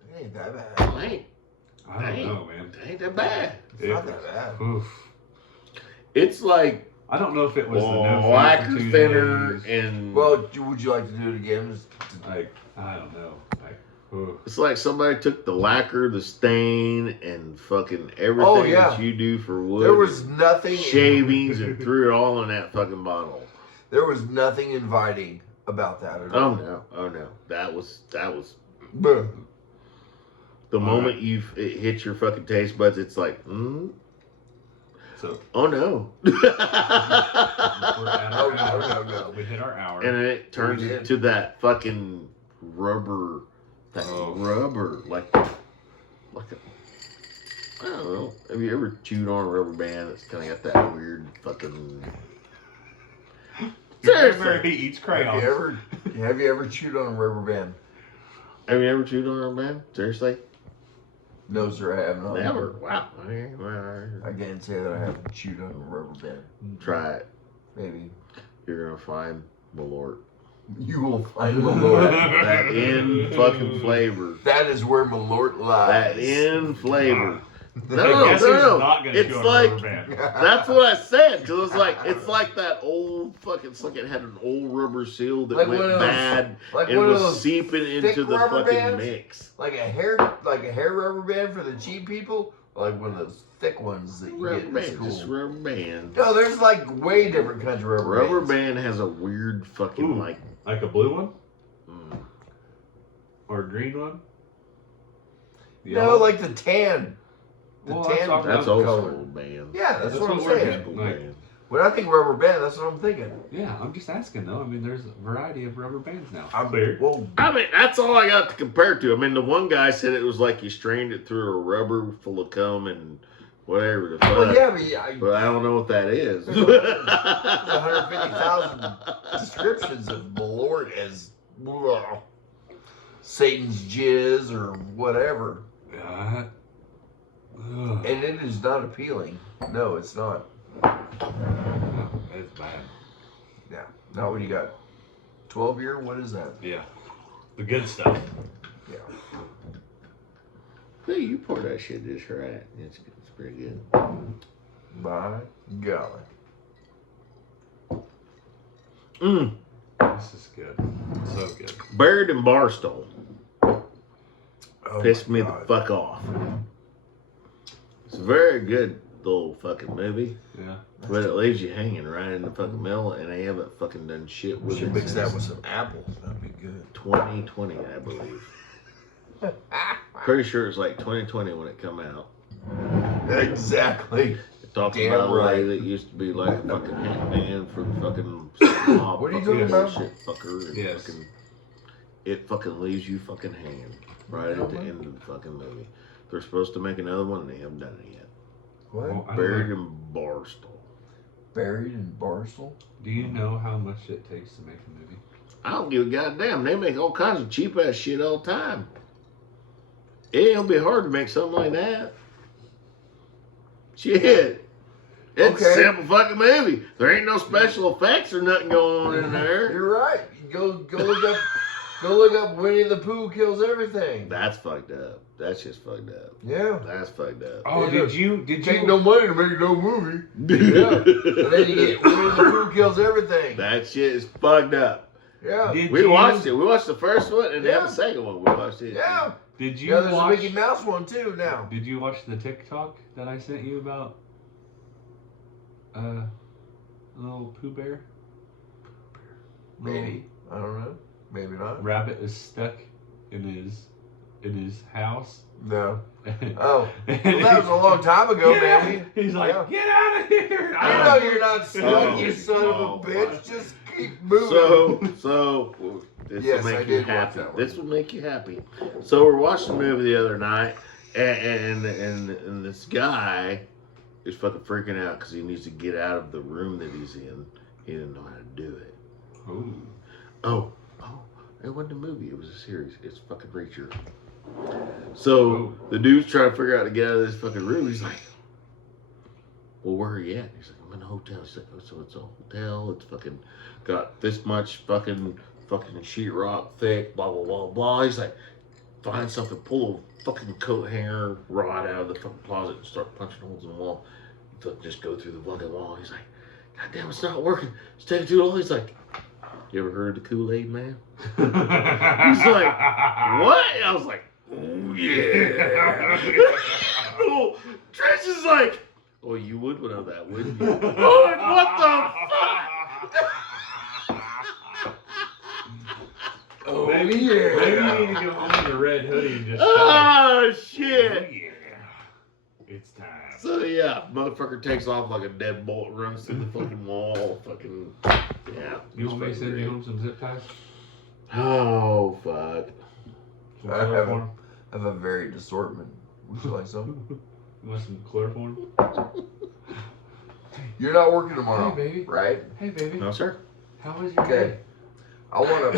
It ain't that bad. oh, ain't I don't know, man. that bad. It's not that bad. Oof. It's like I don't know if it was the no food lacquer for 2 thinner days. and Well, would you like to do it again? Like, I don't know. Like, ugh. it's like somebody took the lacquer, the stain, and fucking everything Oh, yeah. that you do for wood. There was nothing. shavings and threw it all in that fucking bottle. There was nothing inviting about that at Oh all. no, oh no. That was Buh. the moment it hit your fucking taste buds. It's like, So oh no. we're at our No, hour. no. We hit our hour. And it turns We did. into that fucking rubber, rubber, like a, I don't know. Have you ever chewed on a rubber band that's kind of got that weird fucking? Remember, he eats Have crayons. you ever chewed on a rubber band? Have you ever chewed on a rubber band? Seriously? No, sir, I have not. Never. Wow. I can't say that I haven't chewed on a rubber band. Try it. Maybe. You're gonna find Malort. You will find Malort. That in fucking flavor. That is where Malort lies. That in flavor. I No, guess no, he's no. not gonna It's chew on like a rubber band. that's what I said. Cause it's like that old fucking. It's like it had an old rubber seal that Like went one of those- bad like and one of was those seeping into the rubber fucking bands? mix. like a hair rubber band for the cheap people, or like one of those thick ones that you Rubber get in band, just school. rubber band. No, there's like way different kinds of rubber Rubber bands. band has a weird fucking Ooh. like. Like a blue one Mm, or a green one. No, Yellow? like the tan. The Well, tan. that's Color. old school band. Yeah, that's what I'm what we're saying. getting. Old Like, band. When I think rubber band, that's what I'm thinking. yeah, I'm just asking though. I mean, there's a variety of rubber bands now. I'm Clear. Well, I mean, that's all I got to compare it to. I mean, the one guy said it was like you strained it through a rubber full of cum and whatever the fuck. well, yeah, but yeah, But I don't know what that is. There's 150,000 descriptions of Malort as Satan's jizz or whatever, Ugh. and it is not appealing. No, it's not. It's bad. Yeah, not when you got 12-year. What is that? Yeah. The good stuff. Yeah. Hey, you pour that shit just right. It's pretty good. By golly. Mm. This is good. So good. Buried in Barstow. Oh Pissed my me God. the fuck off. It's a very good little fucking movie, Yeah. but it leaves you hanging right in the fucking middle, and they haven't fucking done shit We with should it mix that since with some apples. That'd be good. 2020, I believe. Pretty sure it's like 2020 when it come out. Exactly. It talks Damn about a lady right. that used to be like a fucking hitman for the fucking mob. What are you fucking talking about? Shit fucker. And Yes. fucking, it fucking leaves you fucking hanging right at the end of the fucking movie. They're supposed to make another one and they haven't done it yet. What? Well, I don't Buried know. in Barstow. Buried in Barstool? Do you know how much it takes to make a movie? I don't give a goddamn. They make all kinds of cheap ass shit all the time. It ain't gonna be hard to make something like that. Shit. It's a Okay. simple fucking movie. There ain't no special effects or nothing going on in there. You're right. Go look up Winnie the Pooh kills everything. That's fucked up. That's just fucked up. Yeah. That's fucked up. Oh, Yeah. did you? Take no money to make no movie. Yeah. And then you get Winnie the Pooh kills everything. That shit is fucked up. Yeah. Did We you, watched it. We watched the first one and Yeah. then the second one. We watched it. Yeah. Did you Yeah, there's watch? a Mickey Mouse one too now. Did you watch the TikTok that I sent you about little Pooh Bear? Maybe. I don't know. Maybe not. Rabbit is stuck in his house. No. Oh. Well, that was a long time ago, Get baby. out- He's like, Yeah. get out of here! I know you're not stuck, you Oh, son of oh, a bitch. my. Just keep moving. So this Yes, will I make you did watch happy. that one. This will make you happy. So we're watching the movie the other night, and this guy is fucking freaking out because he needs to get out of the room that he's in. He didn't know how to do it. Ooh. Oh, it wasn't a movie. It was a series. It's fucking Reacher. So the dude's trying to figure out how to get out of this fucking room. He's like, well, where are you at? He's like, I'm in a hotel. He's like, oh, so it's a hotel. It's fucking got this much fucking sheetrock thick, blah, blah, blah, blah. He's like, find something, pull a fucking coat hanger rod out of the fucking closet and start punching holes in the wall. fucking just go through the fucking wall. He's like, God damn, it's not working. It's taking too long. He's like, you ever heard of the Kool-Aid Man? He's like, what? I was like, oh yeah. No, Trish is like, well, you would know that, wouldn't you? Oh, like, what the fuck? Oh Maybe you need to go home in a red hoodie and just Oh oh shit. yeah, it's time. So yeah, motherfucker takes off like a deadbolt, runs through the fucking wall, fucking yeah. You want me to it's send fucking you home some zip ties? great. Oh fuck. Some I have chloroform? a varied assortment. Would you like some? You want some chloroform? You're not working tomorrow, Hey, baby. right? Hey baby, No sir. how was your Okay. day? I want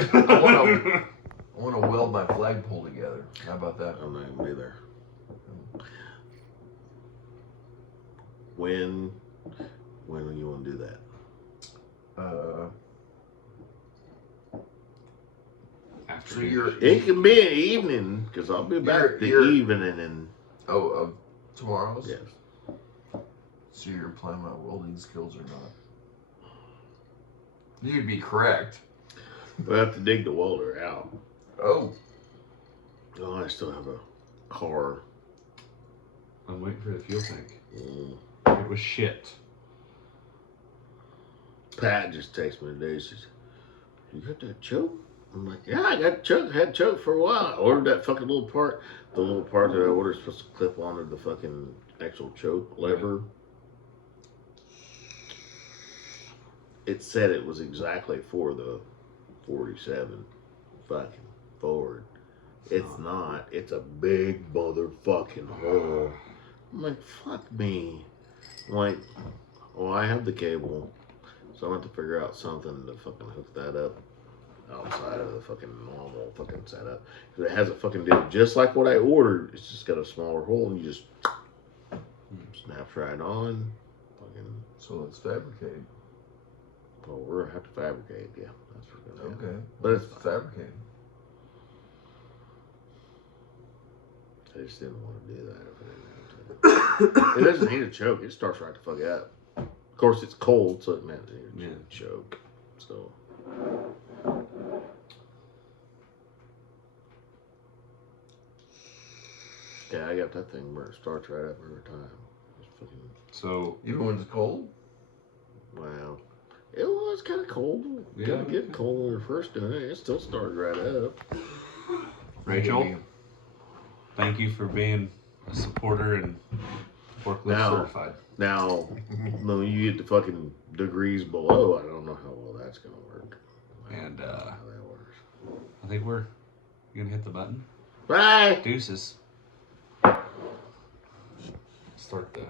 to weld my flagpole together. How about that? I'm not gonna be there. When do you want to do that? After So you- you're It can be an evening because I'll be back the You're- evening and of tomorrow's. yes. So you're applying my welding skills or not? You'd be correct. We'll have to dig the welder out. Oh, Oh, I still have a car. I'm waiting for the fuel tank. Mm. It was shit. Pat just texted me today. She says, "You got that choke?" I'm like, "Yeah, I got choke. Had choke for a while. I ordered that fucking little part. The little part that I ordered is supposed to clip onto the fucking actual choke lever. It said it was exactly for the 47 fucking Ford. It's not. It's a big motherfucking hole. I'm like, fuck me. I'm like, well, I have the cable, so I have to figure out something to fucking hook that up outside of the fucking normal fucking setup. Because it has a fucking deal just like what I ordered. It's just got a smaller hole and you just snaps right on. Fucking, so it's fabricated. well, we're gonna have to fabricate. Yeah, that's what's gonna happen. Okay, But it's fabricated. I just didn't want to do that if I didn't have to. It doesn't need a choke. It starts right the fuck out. Of course, it's cold, so it meant it needs a choke. So. Yeah, I got that thing where it starts right up every time. It's fucking, So Even when it's cold. wow. It was kind of cold. Yeah. Kind of getting cold when we were first doing it. It still started right up. Rachel, thank you for being a supporter and forklift Now- certified. Now, when you get the fucking degrees below, I don't know how well that's going to work. And How that works. I think we're gonna hit the button. Bye! Deuces. Start the